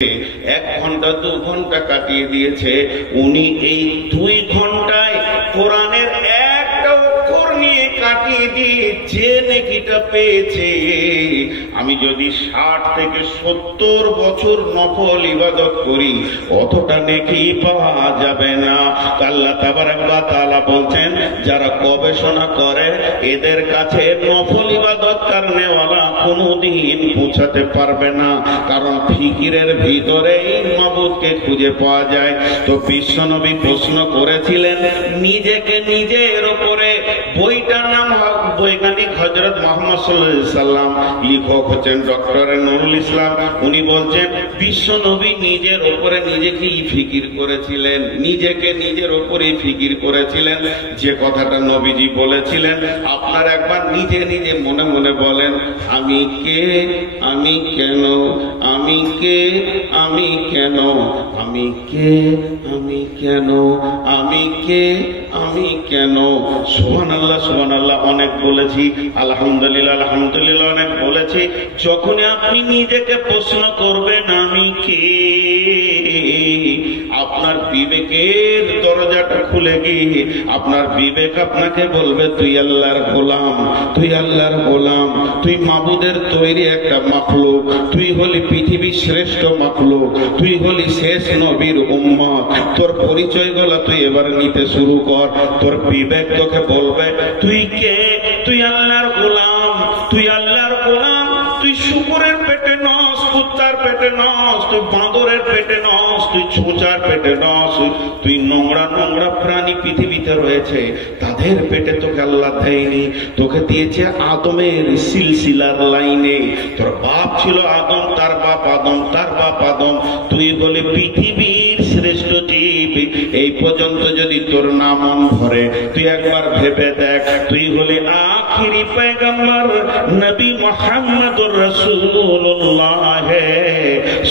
1 ঘন্টা 2 ঘন্টা কাটিয়ে দিয়েছে। উনি এই 2 ঘন্টায় কোরআনের একটা অক্ষর নিয়ে কাটিয়ে দিয়ে যে নেকিটা পেয়েছে, আমি যদি 60 থেকে 70 বছর নফল ইবাদত করি অতটা নেকি পাওয়া যাবে না। আল্লাহ তাবারক ওয়া তাআলা বলছেন, যারা গবেষণা করে এদের কাছে নফল ইবাদত করনেওয়ালা কোনোদিন পৌঁছাতে পারবে না, কারণ ফিকিরের ভিতরেই মাবুদকে খুঁজে পাওয়া যায়। তো বিশ্বনবী প্রশ্ন করেছিলেন নিজেকে নিজের উপরে। বইটার নাম বৈজ্ঞানিক হযরত মুহাম্মদ সাল্লাল্লাহু আলাইহি সাল্লাম, লেখক হচ্ছেন ডক্টর নুরুল ইসলাম। উনি বলছেন বিশ্বনবী নিজের উপরে নিজেকেই ফিকির করেছিলেন, নিজেকে নিজের উপরেই ফিকির করেছিলেন। যে কথাটা নবীজি বলেছিলেন, আপনারা একবার নিজে নিজে মনে মনে বলেন, আমি কে, আমি কেন, আমি কে, আমি কেন, আমি কে, আমি কেন, আমি কে, আমি কেন। সুবহানাল্লাহ সুবহানাল্লাহ অনেক বলেছি, আলহামদুলিল্লাহ আলহামদুলিল্লাহ অনেক বলেছি। যখনই আপনি নিজেকে প্রশ্ন করবেন আমি কে, আপনার বিবেকের দরজাটা খুলে গিয়ে আপনার বিবেক আপনাকে বলবে তুই আল্লাহর গোলাম, তুই আল্লাহর গোলাম, তুই মাবুদের তৈরি একটা মাখলুক, তুই হলি পৃথিবীর শ্রেষ্ঠ মাখলুক, তুই হলি শেষ নবীর উম্মত। তোর পরিচয়গুলো তুই এবার নিতে শুরু কর। তোর বিবেক তোকে বলবে তুই কে, তুই আল্লাহর গোলাম, তুই আল্লাহর গোলাম, তুই শুকরের পেটে নস, কুত্তার পেটে নস, তুই বাঁদরের পেটে নস, তুই ছুঁচার পেটে নস, তুই নোংরা নোংরা প্রাণী পৃথিবীতে রয়েছে তাদের পেটে তোকে আল্লাহ দেয়নি, তোকে দিয়েছে আদমের সিলসিলার লাইনে। তোর বাপ ছিল আদম, তার বাপ আদম, তার বাপ আদম। তুই বলে পৃথিবীর শ্রেষ্ঠ জীব। এই পর্যন্ত যদি তোর না মন ভরে তুই একবার ভেবে দেখ, তুই হলে আখিরি পয়গম্বর নবী মুহাম্মদুর রাসূলুল্লাহ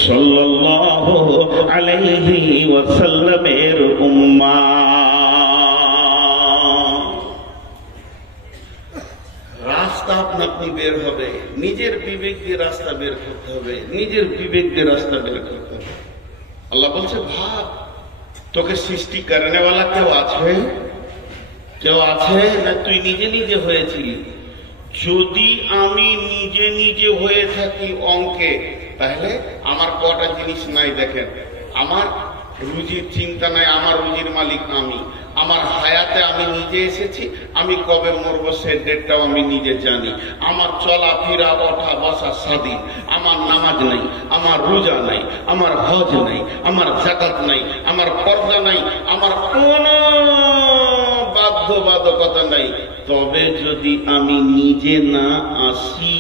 সাল্লাল্লাহু আলাইহি ওয়াসাল্লামের উম্মাহ। রাস্তা আপনি বের হবে, নিজের বিবেক দিয়ে রাস্তা বের করতে হবে, নিজের বিবেক দিয়ে রাস্তা বের করতে হবে। আল্লাহ বলছে ভাব, তোকে সৃষ্টি করনেওয়ালা কেউ আছে? কেউ আছে না তুই নিজে নিজে হয়েছিলি? যদি আমি নিজে নিজে হয়ে থাকি অঙ্কে, তাহলে আমার কটা জিনিস নাই দেখেন। আমার রুজির চিন্তা নাই, আমার রুজির মালিক আমি। আমার হায়াতে আমি নিজে এসেছি, আমি কবে মরবো সে ডেটটাও আমি নিজে জানি। আমার চলাফেরা, ওঠা বসা স্বাধীন। আমার নামাজ নাই, আমার রোজা নাই, আমার হজ নাই, আমার যাকাত নাই, আমার পর্দা নাই, আমার কোনো বাধ্যবাধকতা নাই। তবে যদি আমি নিজে না আসি,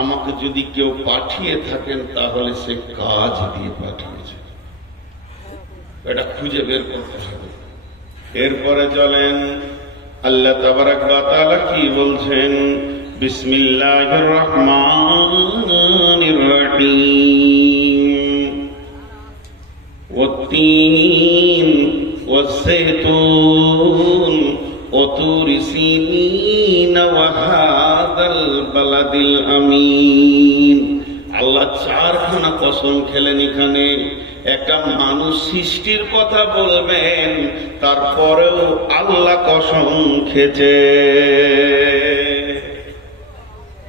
আমাকে যদি কেউ পাঠিয়ে থাকেন তাহলে সে কাজ দিয়ে পাঠিয়েছে, এটা খুঁজে বের করতে হবে। এরপরে চলেন আল্লাহ তাবারক ওয়া তাআলা কি বলছেন, বিসমিল্লাহির রহমানির রহিম, ওয়াত-তিন ওয়াজ-যাইতুন ওয়া-তুরি সিনিন ওয়া হাযাল বালাদিল আমিন। আল্লাহ 4খানা কসম খেলেন এখানে। একটা মানুষ সৃষ্টির কথা বলবেন, তারপরেও আল্লাহ কসম খেয়েছে।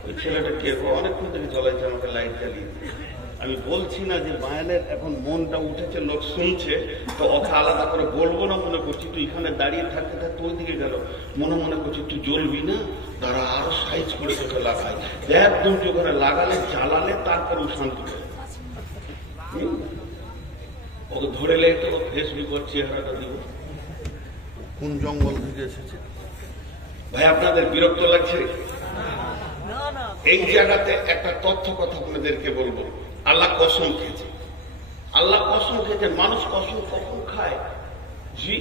ওই ছেলেটা কে অনেকক্ষণ থেকে চলাইছে, আমাকে লাইট জ্বালিয়ে। আমি বলছি না যে বায়ানের এখন মনটা উঠেছে, লোক শুনছে, তো ওকে আলাদা করে বলবো না মনে করছি। তুই এখানে দাঁড়িয়ে থাকতে থাকতে ওই দিকে গেল, মনে মনে করছি তুই জ্বলবি না, তারা আরো সাইজ করে তোকে লাগায়। একদম তুই ওখানে লাগালে, জ্বালালে, তারপরে শান্তি করে ওকে ধরে লে তো ফেসবুক চেহারাটা দিব। কোন জঙ্গল থেকে এসেছে ভাই? আপনাদের বিরক্ত লাগছে? এই জায়গাতে একটা তথ্য কথা আপনাদেরকে বলবো। আল্লাহ কসম খেয়েছে, আল্লাহ কসম খেয়েছে। মানুষ কসম কখন খায়? জি,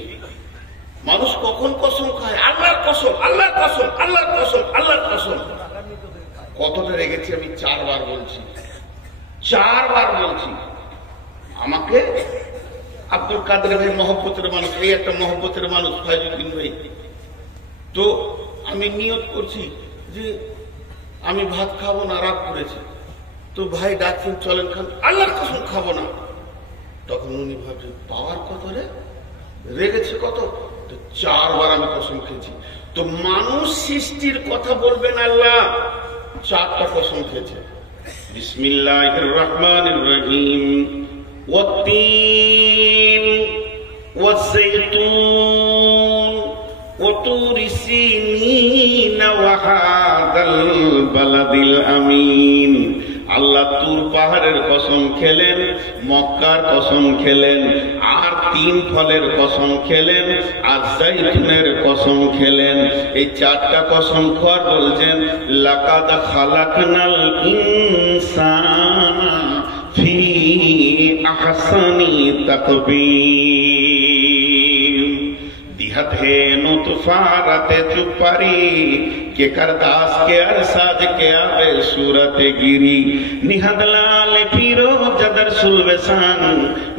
মানুষ কখন কসম খায়? আল্লাহর কসম, আল্লাহর কসম, আল্লাহর কসম, আল্লাহর কসম। কতটা রেগেছি আমি 4 বার বলছি, 4 বার বলছি। আমাকে আব্দুল কাদের ভাই মহব্বতের মানুষ, এই একটা মহব্বতের মানুষ ফাইজুদ্দিন ভাই। তো আমি নিয়ত করছি যে আমি ভাত খাবো না, রাগ করেছি। তো ভাই ডাকছেন চলেন খান, আল্লাহর কসম খাবো না। তখন উনি ভাবছেন পাওয়ার কত রে, রেগেছে কত, তো 4 বার আমি কসম খেয়েছি। তো মানুষ সৃষ্টির কথা বলবেন আল্লাহ, 4টা কসম খেয়েছে। বিসমিল্লাহির রহমানির রহিম, ওয়াত-তিন ওয়াজ-যাইতুন ওয়া তুরি সিনিন ওয়া হাযাল বালাদিল আমিন। আল্লাহ তুর পাহাড়ের কসম খেলেন, মক্কার কসম খেলেন, আর 3 ফলের কসম খেলেন, আর জাইতুনের কসম খেলেন। এই 4টা কসম খোয়ার বলছেন লাকাদ খালাকনাল ইনসানা ফি আহসানি তাকবীর। दिहत है नुतफारते चुपारी के करदास के अरसाज के आबे सूरत गिरी निहद लाल फिरो जदर सुलबसान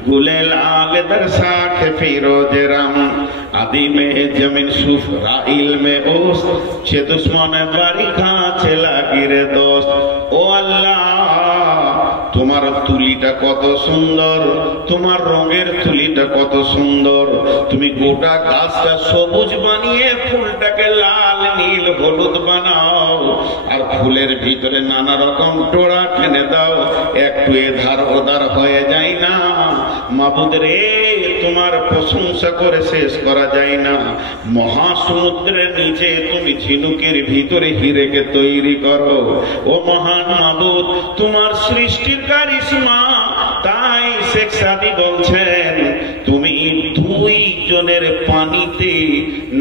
गुले लाल दरसा के फिरोज राम आदि में जमीन सुफ राइल में ओस छे दुश्मन बारी खा छेला गिरे दोस्त। ओ अल्लाह তোমার তুলিটা কত সুন্দর, তোমার রঙের তুলিটা কত সুন্দর। তুমি গোটা গাছটা সবুজ বানিয়ে ফুলটাকে লাল নীল হলুদ বানাও, আর ফুলের ভিতরে নানা রকম টোড়া টেনে দাও, একটু এধার ওধার হয়ে যায় না। মাবুদ রে, তোমার প্রশংসা করে শেষ করা যায় না। মহাসমুদ্রের নিচে তুমি ঝিনুকের ভিতরে হিরেকে তৈরি করো। ও মহান মাবুদ, তোমার সৃষ্টির কারিশমা। তাই শেখ সাদি বলছেন তুমি 2 জনের পানিতে,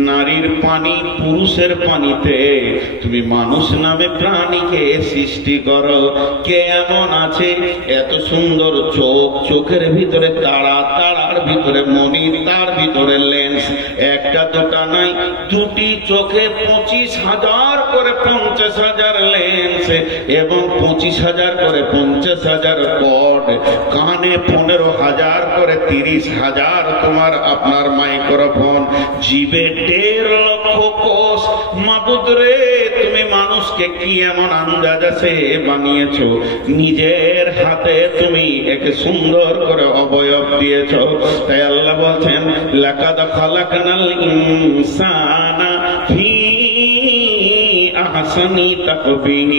নারীর পানি পুরুষের পানিতে তুমি মানুষ নামে প্রাণীকে সৃষ্টি করো। কে এমন আছে এত সুন্দর চোখ, চোখের ভিতরে তারা, তারার ভিতরে মণি, তার ভিতরে লেন্স, একটা দুটা নাই, 2টি চোখে 25,000 করে 50,000 লেন্স এবং 25,000 করে 50,000 কর্ড, কানে 15,000 করে 30,000 তোমার আপনার মাইক্রোফোন, জিভে 1.5 লক্ষ কোষ। মাবুদ রে, তুমি মানুষকে কি এমন আন্দাজ আছে বানিয়েছো, নিজের হাতে তুমি একে সুন্দর করে অবয়ব দিয়েছো। তাই আল্লাহ বলছেন লাকাদ খালাকনাল ইনসানা ফি আহসানি তাকবীর।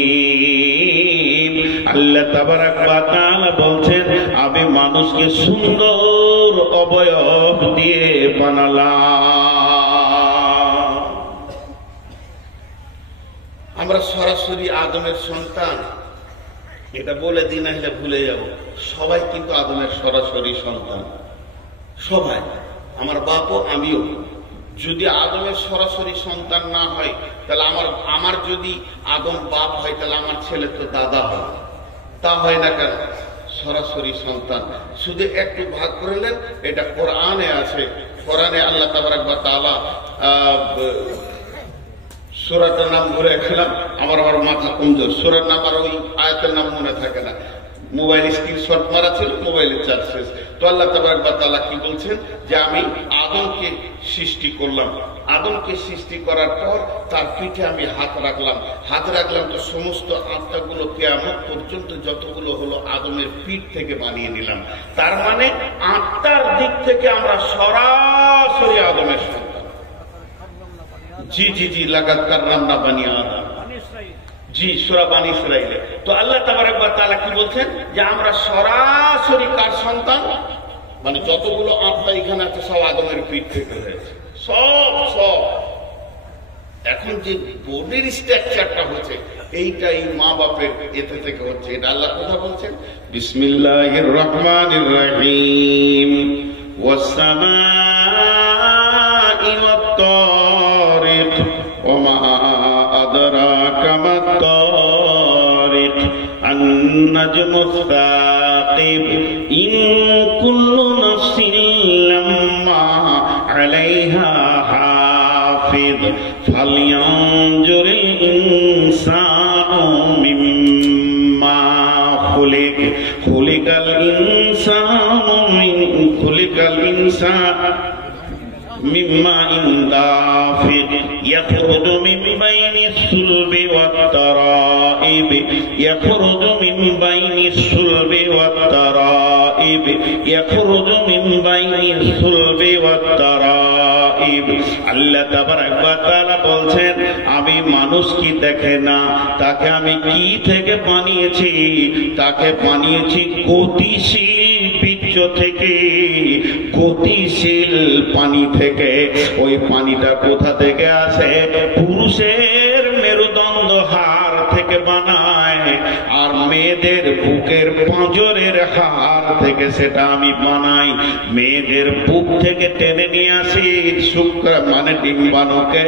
আল্লাহ তাবারাক ওয়া তাআলা বলছেন আমি মানুষকে সুন্দর অবয়ব দিয়ে বানালাম। আমরা সরাসরি আদমের সন্তান, এটা বলে দিন আসলে ভুলে যাব। সবাই কিন্তু আদমের সরাসরি সন্তান, সবাই, আমার বাপও আমিও। যদি আদমের সরাসরি সন্তান না হয় তাহলে আমার যদি আদম বাপ হয় তাহলে আমার ছেলে তো দাদা হয়। তা হয় না কেন? সরাসরি সন্তান। শুধু একটু ভাগ করলেন, এটা কোরআনে আছে। কোরআনে আল্লাহ তাবারাক ওয়া তাআলা সূরাটার নাম ভুলে গেলাম, আমার মাথা কমজোর। সূরার নাম আর ওই আয়াতের নাম মনে থাকে না। মোবাইল স্ক্রিনশট মারা ছিল, মোবাইলের চার্জ শেষ। তো আল্লাহ তাবারাক ওয়া তাআলা কি বলছেন যে আমি আদমকে সৃষ্টি করলাম। আদমকে সৃষ্টি করার পর তার পিঠে আমি হাত রাখলাম। তো সমস্ত আত্মাগুলো কিয়ামত পর্যন্ত যতগুলো হলো আদমের পিঠ থেকে বানিয়ে নিলাম। তার মানে আত্মার দিক থেকে আমরা সরাসরি আদমের সন্তান। জি জি জি, লাকাদ কাররামনা বানি আদম। জি, সূরা বানী ইসরাঈলে। তো আল্লাহ তাবারাক ওয়া তাআলা কি বলছেন যে আমরা সরাসরি কার সন্তান, মানে যতগুলো আত্মা এখানে আছে সব আদমের পিঠ থেকে হয়েছে, সব। এখন যে বডির স্ট্রাকচারটা হচ্ছে এইটাই মা বাপের এতে থেকে হচ্ছে। এটা আল্লাহ কথা বলছেন বিসমিল্লাহির রহমানির রহিম ওয়াস সামাই ওয়াত তারিক ওয়া মা আদরাকা মাত তারিক আন-নাজমুস সাকিব ইন কুল্লু নাফসিন লাম্মা আলাইহা হাফিজ ফালইয়ানজুরিল ইনসানু মিম্মা খুলিকাল ইনসানু মিম্মা ইনদাফিক ইয়াখরুজু মিন বাইনিস সুলবি ওয়াত তারাইব তারাইব ইয়াখরুজু মিন বাইনিস সুলবি ওয়াত তারাইব। আল্লাহ তাবারাক ওয়া তাআলা বলছেন, আমি মানুষ কি দেখে না, তাকে আমি কি থেকে বানিয়েছি? তাকে বানিয়েছি গতিশীল বীর্য থেকে, গতিশীল পানি থেকে। ওই পানিটা কোথা থেকে আসে? পুরুষের মেরুদণ্ড হাড় থেকে বানায়, আর মেয়েদের বুকের পাঁজরের হাড় থেকে সেটা আমি বানাই। মেয়েদের বুক থেকে টেনে নিয়ে আসি শুক্র মানে ডিম্বাণুকে,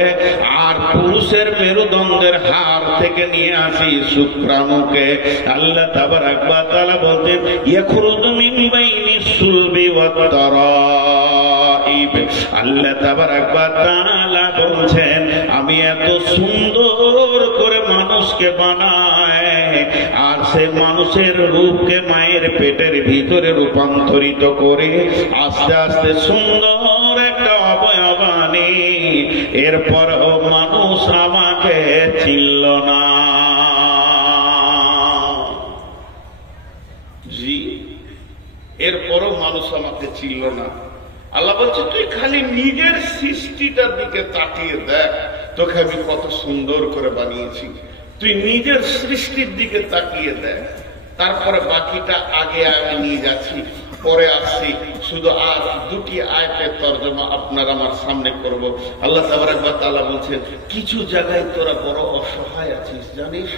আর পুরুষের মেরুদণ্ডের হাড় থেকে নিয়ে আসি শুক্রাণুকে। আল্লাহ তাবারাক ওয়া তাআলা বলতেন, ইয়াখরুজু মিন বাইনিস সুলবি ওয়াত তারাইব। আল্লাহ তাবারাক ওয়া তাআলা বলছেন, আমি এত সুন্দর করে মানুষকে বানাই, আর সে মানুষের রূপকে মায়ের পেটের ভিতরে রূপান্তরিত করে আস্তে আস্তে সুন্দর একটা অবয়ব আনি। এরপরও মানুষ আমাকে চিনল না। জি, এরপরও মানুষ আমাকে চিনল না। আল্লাহ বলছে, তুই খালি নিজের সৃষ্টিটার দিকে তাকিয়ে দেখ, তোকে আমি কত সুন্দর করে বানিয়েছি। তুই নিজের সৃষ্টির দিকে তাকিয়ে দেখ, তারপরে বাকিটা আগে আমি নিয়ে যাচ্ছি, পরে আসছি। শুধু আর দুটি আয়াতের তরজমা আপনার আমার সামনে করব। আল্লাহ তাবারাক ওয়া তাআলা বলছেন, কিছু জায়গায় তোরা বড় অসহায় আছিস, জানিস?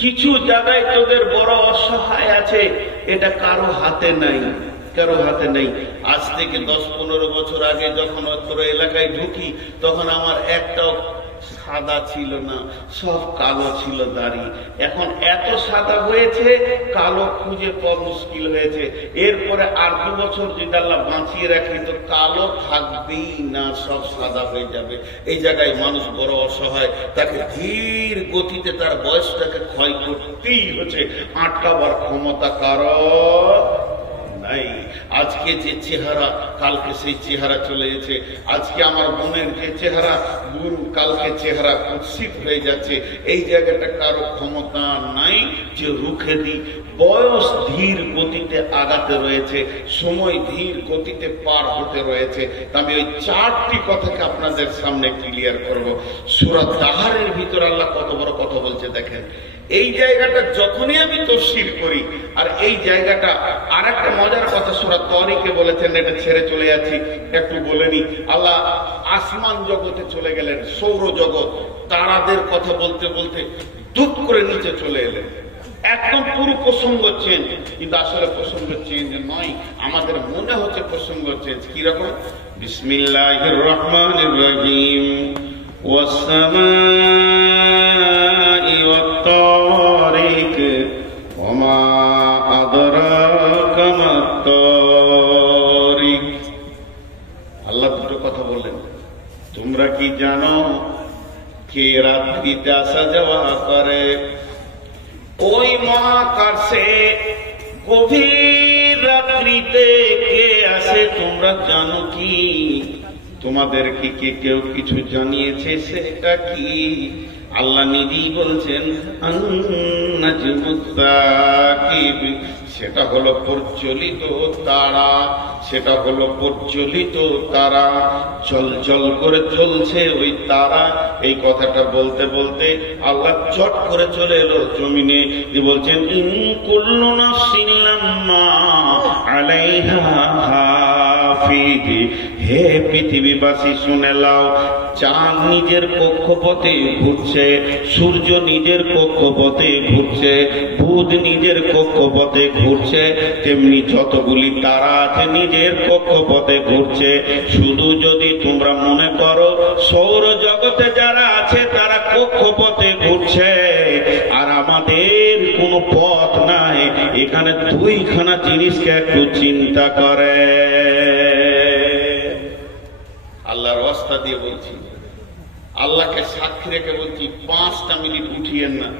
কিছু জায়গায় তোদের বড় অসহায় আছে, এটা কারো হাতে নাই, কারো হাতে নেই। আজ থেকে 10-15 বছর আগে যখন তোর এলাকায় ঢুকি, তখন আমার একটাও সাদা ছিল না, সব কালো ছিল দাড়ি। এখন এত সাদা হয়েছে, কালো খুঁজে পাওয়া মুশকিল হয়েছে। এরপরে আর 2 বছর যদি আল্লাহ বাঁচিয়ে রাখি, তো কালো থাকবেই না, সব সাদা হয়ে যাবে। এই জায়গায় মানুষ বড় অসহায়, তাকে ধীর গতিতে তার বয়সটাকে ক্ষয় করতেই হচ্ছে, আটকাবার ক্ষমতা কারো নাই। আজকে যে চেহারা, কালকে সেই চেহারা চলে গেছে। আজকে আমার বোনের যে চেহারা, বোন কালকে চেহারা কুৎসিত হয়ে যাচ্ছে। এই জায়গাটা কারো ক্ষমতা নাই যে রুখে দিই। বয়স ধীর গতিতে আগাতে রয়েছে, সময় ধীর গতিতে পার হতে রয়েছে। আমি ওই 4টি কথাকে আপনাদের সামনে ক্লিয়ার করব। সূরা দাহরের ভিতর আল্লাহ কত বড় কথা বলছে দেখেন। এই জায়গাটা যখনই আমি তাফসীর করি, আর এই জায়গাটা আর একটা মজার কথা সূরা তারিকে বলেছেন, এটা ছেড়ে চলে যাচ্ছি, একটু বলে নি। আল্লাহ আসমান জগতে চলে গেলেন, সৌর জগৎ, তারাদের কথা বলতে বলতে দুত করে নিচে চলে এলেন। একদম পুরো প্রসঙ্গ চেঞ্জ, কিন্তু আসলে প্রসঙ্গ চেঞ্জ নয়, আমাদের মনে হচ্ছে প্রসঙ্গ চেঞ্জ। কিরকম? বিসমিল্লাহির রহমানির রহিম, ওয়াস-সামাই ওয়াত-তারিক ওয়া মা আদরাকা মাত-তারিক। আল্লাহ দুটো কথা বললেন, তোমরা কি জানো কে রাত্রিতে আসা যাওয়া করে? ওই মহাকাশে গভীর রাত্রিতে কে আসে তোমরা জানো কি? তোমাদেরকে কে কেউ কিছু জানিয়েছে সেটা কি? আল্লাহ নিজেই বলছেন, সেটা হলো প্রজ্বলিত তারা, সেটা হলো প্রজ্বলিত তারা, চল করে চলছে ওই তারা। এই কথাটা বলতে বলতে আল্লাহ চট করে চলে এলো জমিনে, বলছেন, ইন কুল্লু নাফসিন লাম্মা আলাইহা হাফিজ। হে পৃথিবীবাসী শুনে লাও, চাঁদ নিজের কক্ষপথে ঘুরছে, সূর্য নিজের কক্ষপথে ঘুরছে, বুধ নিজের কক্ষপথে ঘুরছে, তেমনি যতগুলি তারা আছে নিজের কক্ষপথে ঘুরছে। শুধু যদি তোমরা মনে করো সৌর জগতে যারা আছে তারা কক্ষপথে ঘুরছে আর আমাদের কোনো পথ নাই, এখানে 2খানা জিনিসকে একটু চিন্তা করে। আল্লাহর ওয়াস্তা দিয়ে বলছি, আল্লাহকে সাক্ষী রেখে বলছি, 5টা মিনিট উঠিয়েন না,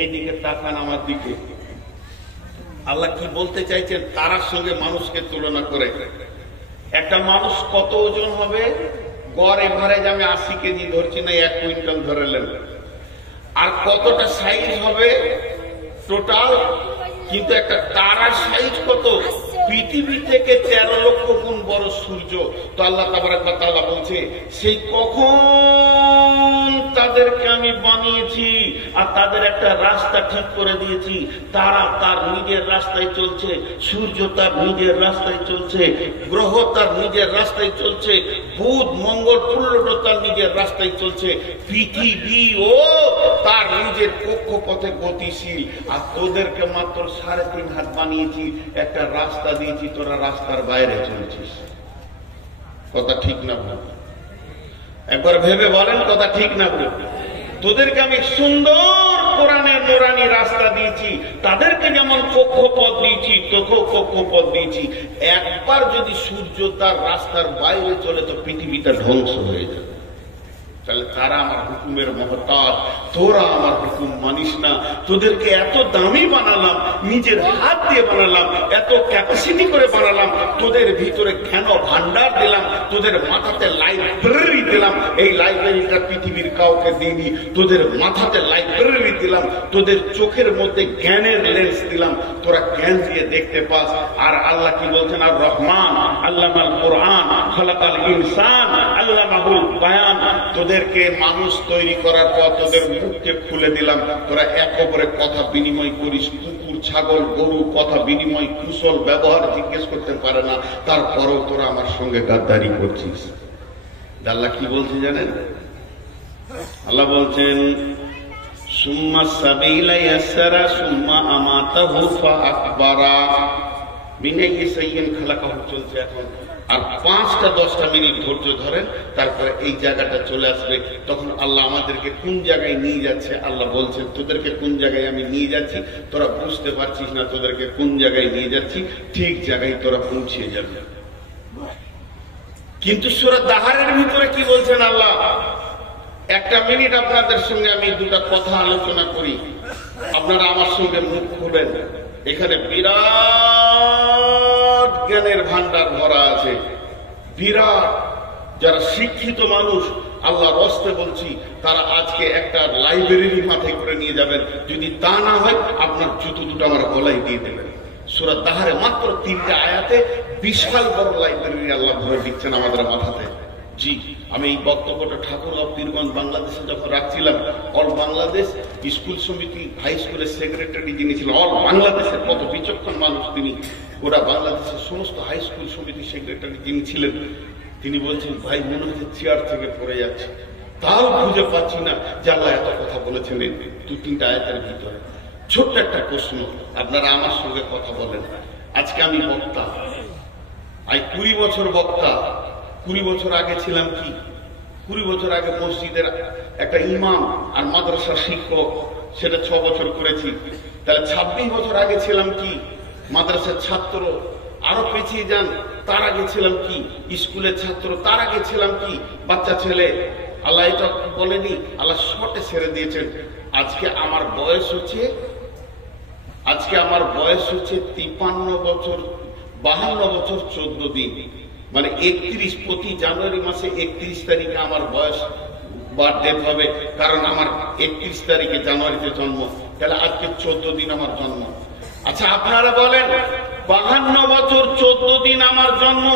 এই দিকে তাকান আমার দিকে। আল্লাহ কি বলতে চাইছেন তারার সঙ্গে মানুষকে তুলনা করে? একটা মানুষ কত ওজন হবে? গড় এভারেজ আমি 80 কেজি ধরছি না, 1 কুইন্টাল ধরে নেন। আর কতটা সাইজ হবে টোটাল? কিন্তু একটা তারার সাইজ কত? পৃথিবী থেকে 13 লক্ষ গুণ বড় সূর্য। তো আল্লাহ তাবারাক ওয়া তাআলা বলছে সেই কখন তাদেরকে আমি বানিয়েছি আর তাদের একটা রাস্তা ঠিক করে দিয়েছি। তারা তার নিজের রাস্তায় চলছে, সূর্য তার নিজের রাস্তায় চলছে, গ্রহ তার নিজের রাস্তায় চলছে, বুধ মঙ্গল প্লুটো তার নিজের রাস্তায় চলছে, পৃথিবীও তার নিজের কক্ষপথে গতিশীল। আর তোদেরকে মাত্র 3.5 হাত বানিয়েছি, একটা রাস্তা দিয়েছি, তোরা রাস্তার বাইরে চলছিস। কথা ঠিক না বল? একবার ভেবে বলেন কথা ঠিক না বল? তোদেরকে আমি সুন্দর কোরআনের নুরানি রাস্তা দিয়েছি, তাদেরকে যেমন কক্ষপথ দিয়েছি তোকেও কক্ষপথ দিয়েছি। একবার যদি সূর্য তার রাস্তার বাইরে চলে তো পৃথিবীটা ধ্বংস হয়ে যাবে। তাহলে তারা আমার হুকুমের মহতাজ, তোরা আমার হুকুম মানিস না। তোদেরকে এত দামি বানালাম, নিজের হাত দিয়ে বানালাম, এত ক্যাপাসিটি করে বানালাম, তোদের ভিতরে জ্ঞান ভান্ডার দিলাম, তোদের মাথাতে লাইব্রেরি দিলাম। এই লাইব্রেরিটা পৃথিবীর কাউকে দিইনি। তোদের মাথাতে লাইব্রেরি দিলাম, তোদের চোখের মধ্যে জ্ঞানের লেন্স দিলাম, তোরা জ্ঞান দিয়ে দেখতে পাস। আর আল্লাহ কি বলছেন? আর রহমান আল্লামাল কোরআন খালাকাল ইনসান আল্লামাহুল বায়ান। তোদেরকে মানুষ তৈরি করার পর তোদের মুখকে খুলে দিলাম, তোরা এক অপরে কথা বিনিময় করিস। কুকুর ছাগল গরু কথা বিনিময় কুশল ব্যবহার জিজ্ঞেস করতে পারে না, তারপরেও তোরা আমার সঙ্গে গাদ্দারি করছিস। আল্লাহ কি বলছে জানেন? আল্লাহ বলছেন সুম্মা সাবিলা ইয়াসরা সুম্মা আমাতাহু ফাআকবারা মিনাইয়ি সাইয়্যিন খালাকাহু চলছে এখন। আর 5-10 মিনিট ধৈর্য ধরেন, তারপরে এই জায়গাটা চলে আসবে। তখন আল্লাহ আমাদেরকে কোন জায়গায় নিয়ে যাচ্ছে আল্লাহ বলছেন, তোদেরকে কোন জায়গায় আমি নিয়ে যাচ্ছি তোরা বুঝতে পারছিস না, তোদেরকে কোন জায়গায় নিয়ে যাচ্ছি ঠিক জায়গায় তোরা পৌঁছে যাবে। কিন্তু সূরা দাহারের ভিতরে কি বলছেন আল্লাহ? 1 মিনিট আপনাদের সঙ্গে আমি 2টা কথা আলোচনা করি, আপনারা আমার সঙ্গে মুখ খুলবেন। এখানে বিরাট জ্ঞানের ভান্ডার ভরা আছে, বিরাট। যারা শিক্ষিত মানুষ আল্লাহর রাস্তে বলছি, তারা আজকে একটা লাইব্রেরি মাথায় করে নিয়ে যাবেন। যদি তা না হয় আপনার জুতো দুটো আমার গলায় দিয়ে দেবেন। সূরা দাহারে মাত্র 3টা আয়াতে বিশাল বড় লাইব্রেরি আল্লাহ ভরে দিচ্ছেন আমাদের মাথাতে। জি, আমি এই বক্তব্যটা ঠাকুরগাঁও পীরগঞ্জ বাংলাদেশে যখন রাখছিলাম, অল বাংলাদেশ স্কুল সমিতি হাই স্কুলের সেক্রেটারি যিনি ছিলেন, অল বাংলাদেশের কত বিচক্ষণ মানুষ তিনি, ওরা বাংলাদেশের সমস্ত হাই স্কুল সমিতি সেক্রেটারি যিনি ছিলেন, তিনি বলছেন ভাই মনে হচ্ছে চেয়ার থেকে পড়ে যাচ্ছে, তাও খুঁজে পাচ্ছি না যে আল্লাহ এত কথা বলেছেন এই 2-3টা আয়াতের ভিতরে। ছোট্ট একটা প্রশ্ন, আপনারা আমার সঙ্গে কথা বলেন। আজকে আমি বক্তা, 20 বছর বক্তা। 20 বছর আগে ছিলাম কি? 20 বছর আগে মসজিদের একটা ইমাম আর মাদ্রাসার শিক্ষক, সেটা 6 বছর করেছি। তাহলে 26 বছর আগে ছিলাম কি? মাদ্রাসার ছাত্র। আরো পেছিয়ে যান, তার আগে ছিলাম কি? স্কুলের ছাত্র। তার আগে ছিলাম কি? বাচ্চা ছেলে। আল্লাহ এটা বলেনি, আল্লাহ শর্টে ছেড়ে দিয়েছেন। আজকে আমার বয়স হচ্ছে 53 বছর 52 বছর 14 দিন, মানে 31 প্রতি জানুয়ারি মাসে 31 তারিখে আমার বয়স বার্থডে হবে, কারণ আমার 31 তারিখে জানুয়ারিতে জন্ম। তাহলে আজকে 14 দিন আমার জন্ম। আচ্ছা আপনারা বলেন, 52 বছর 14 দিন আমার জন্ম,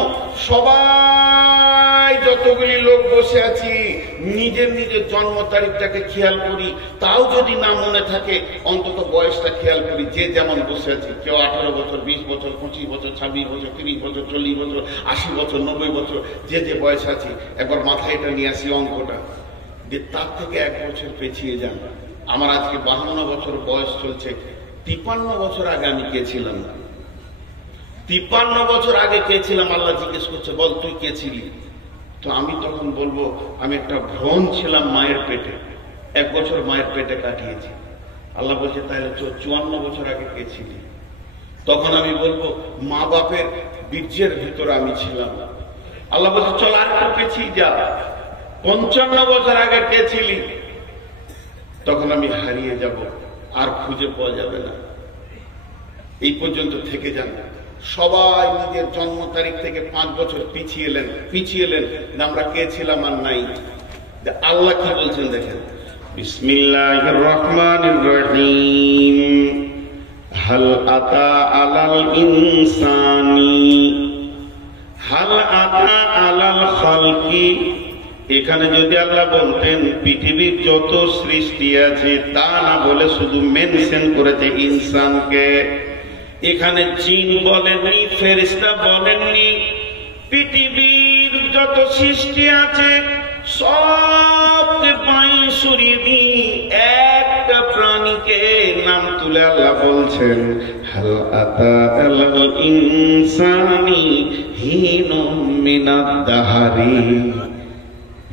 সবাই যতগুলি লোক বসে আছি নিজের নিজের জন্ম তারিখটাকে খেয়াল করি, তাও যদি না মনে থাকে অন্তত বয়সটা খেয়াল করি। যে যেমন বসে আছি, কেউ 18 বছর 20 বছর 25 বছর 26 বছর 30 বছর 40 বছর 80 বছর 90 বছর, যে যে বয়স আছে একবার মাথায় এটা নিয়ে আসি অঙ্কটা, যে তার থেকে 1 বছর পেছিয়ে যান। আমার আজকে 52 বছর বয়স চলছে। 53 বছর আগে আমি কে ছিলাম? 53 বছর আগে কে ছিলাম? আল্লাহ জিজ্ঞেস করছে, বল তুই কে ছিলি? তো আমি তখন বলবো আমি একটা ভ্রণ ছিলাম মায়ের পেটে, 1 বছর মায়ের পেটে কাটিয়েছি। আল্লাহ বলছে তাহলে 54 বছর আগে কে ছিলি? তখন আমি বলবো মা বাপের বীর্যের ভিতরে আমি ছিলাম। আল্লাহ বলছে চল আর একটু পেছিয়ে যা, 55 বছর আগে কে ছিলি? তখন আমি হারিয়ে যাব, আর খুঁজে পাওয়া যাবে না। এই পর্যন্ত থেকে যান। সবাই নিজের জন্ম তারিখ থেকে 5 বছর পিছিয়ে এলেন, আমরা কে ছিলাম আর নাই। আল্লাহ কি বলছেন দেখেন, বিসমিল্লাহির রহমানির রহিম, হাল আতা আলাল ইনসানি, হাল আতা আলাল খালকি। এখানে যদি আল্লাহ বলতেন পৃথিবীর যত সৃষ্টি আছে, তা না বলে শুধু মেনশন করেছে ইনসানকে। এখানে জিন বলেননি, ফেরেশতা বলেননি, পৃথিবীর যত সৃষ্টি আছে সবকে পায়ে সরিয়ে দিয়ে একটা প্রাণীকে নাম তুলে আল্লাহ বলছেন হাল আতা আলাল ইনসানি হিনুম মিনাদ দাহারি,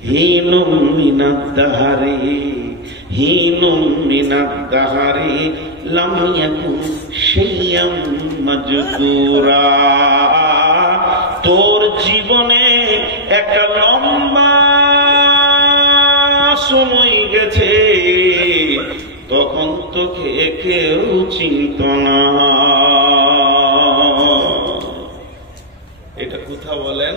হিনুম মিনাদ দাহারি, হিনুম মিনাদ দাহারি লাম ইয়াকুন শাইয়াম মাজকুরা। তোর জীবনে একটা লম্বা সময় গেছে, তখন তোকে কেউ চিনত না। এটা কোথা বলেন?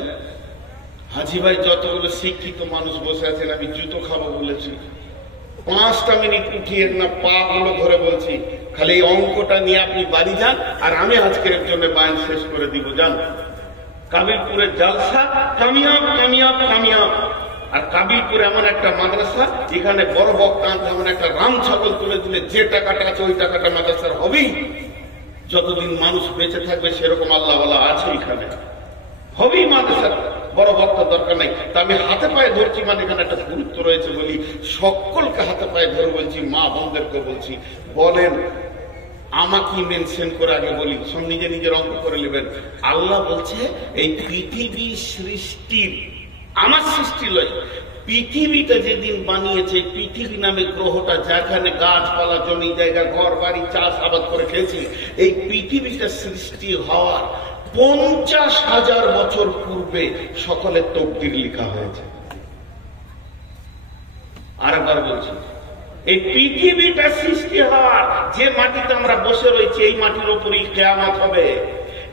হাজি ভাই, যতগুলো শিক্ষিত মানুষ বসে আছেন, আমি জুতো খাবো বলেছি, 5টা মিনিট উঠিয়ে না পা গুলো ধরে বলছি, খালি এই অঙ্কটা নিয়ে আপনি বাড়ি যান, আর আমি আজকের জন্য বায়ান শেষ করে দিব। যান, কাবিলপুরের জালসা কামিয়াব কামিয়াব কামিয়াব। আর কাবিলপুরে এমন একটা মাদ্রাসা, এখানে বড় বক্তা আনতে এমন একটা রাম ছাগল তুলে দিলে যে টাকাটা আছে ওই টাকাটা মাদ্রাসার হবেই। যতদিন মানুষ বেঁচে থাকবে সেরকম আল্লাহ ওয়ালা আছে এখানে, হবেই মাদ্রাসার। বড় বক্তা দরকার নাই। তা আমি হাতে পায়ে ধরছি, মানে এখানে একটা গুরুত্ব রয়েছে বলি সকলকে হাতে পায়ে ধরে বলছি, মা বোনদেরকে বলছি, বলেন আমাকে মেনশন করে আগে বলি, সব নিজে নিজের অঙ্ক করে নেবেন। আল্লাহ বলছে এই পৃথিবী সৃষ্টির, আমার সৃষ্টি লয়, পৃথিবীটা যেদিন বানিয়েছে, পৃথিবী নামে গ্রহটা যেখানে গাছপালা জমি জায়গা ঘর বাড়ি চাষ আবাদ করে খেয়েছি, এই পৃথিবীটা সৃষ্টি হওয়ার 50,000 বছর পূর্বে সকলের তকদির লেখা হয়েছে। আরেকবার বলছি, এই পৃথিবীটা সৃষ্টি হওয়ার, যে মাটিতে আমরা বসে রয়েছি এই মাটির উপরেই কিয়ামত হবে।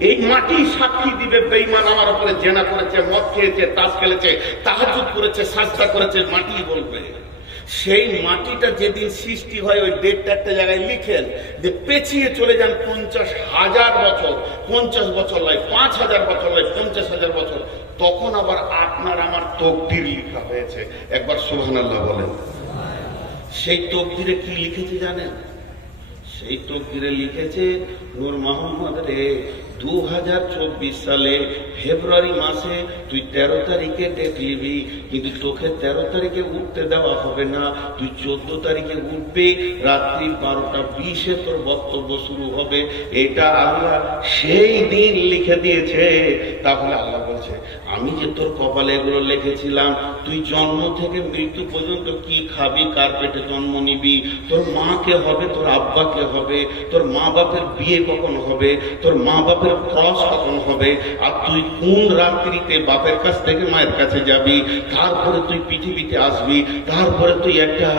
এই মাটি সাক্ষী দিবে বেঈমান আমার উপরে জেনা করেছে, মদ খেয়েছে, তাস খেলেছে, তাহাজ্জুদ করেছে, সাজদা করেছে, মাটি বলবে। সেই মাটিটা যেদিন সৃষ্টি হয় ওই ডেটটা একটা জায়গায় লিখেন, যে পেছিয়ে চলে যান 50,000 বছর, 50 বছর নয়, 5,000 বছর নয়, 50,000 বছর, তখন আবার আপনার আমার তকদির লেখা হয়েছে। একবার সুবহানাল্লাহ বলেন। সেই তকদিরে কি লিখেছে জানেন? সেই তকদিরে লিখেছে, নূর মোহাম্মদ রে 2024 সালে ফেব্রুয়ারি মাসে তুই 13 তারিখে ডেট নিবি, কিন্তু তোকে 13 তারিখে উঠতে দেওয়া হবে না, তুই 14 তারিখে উঠবি, রাত্রি 12:20 তোর বক্তব্য শুরু হবে। এটা আল্লাহ সেই দিন লিখে দিয়েছে। তাহলে আল্লাহ বলছে, আমি যে তোর কপালে এগুলো লিখেছিলাম, তুই জন্ম থেকে মৃত্যু পর্যন্ত কি খাবি, কার পেটে জন্ম নিবি, তোর মাকে হবে, তোর আব্বাকে হবে, তোর মা বাপের বিয়ে কখন হবে, তোর মা বাপের ক্রস কখন হবে, আর তুই কোন রাত্রিতে বাপের কাছ থেকে মায়ের কাছে যাবি, তারপরে তুই পৃথিবীতে আসবি, তারপরে তুই একটা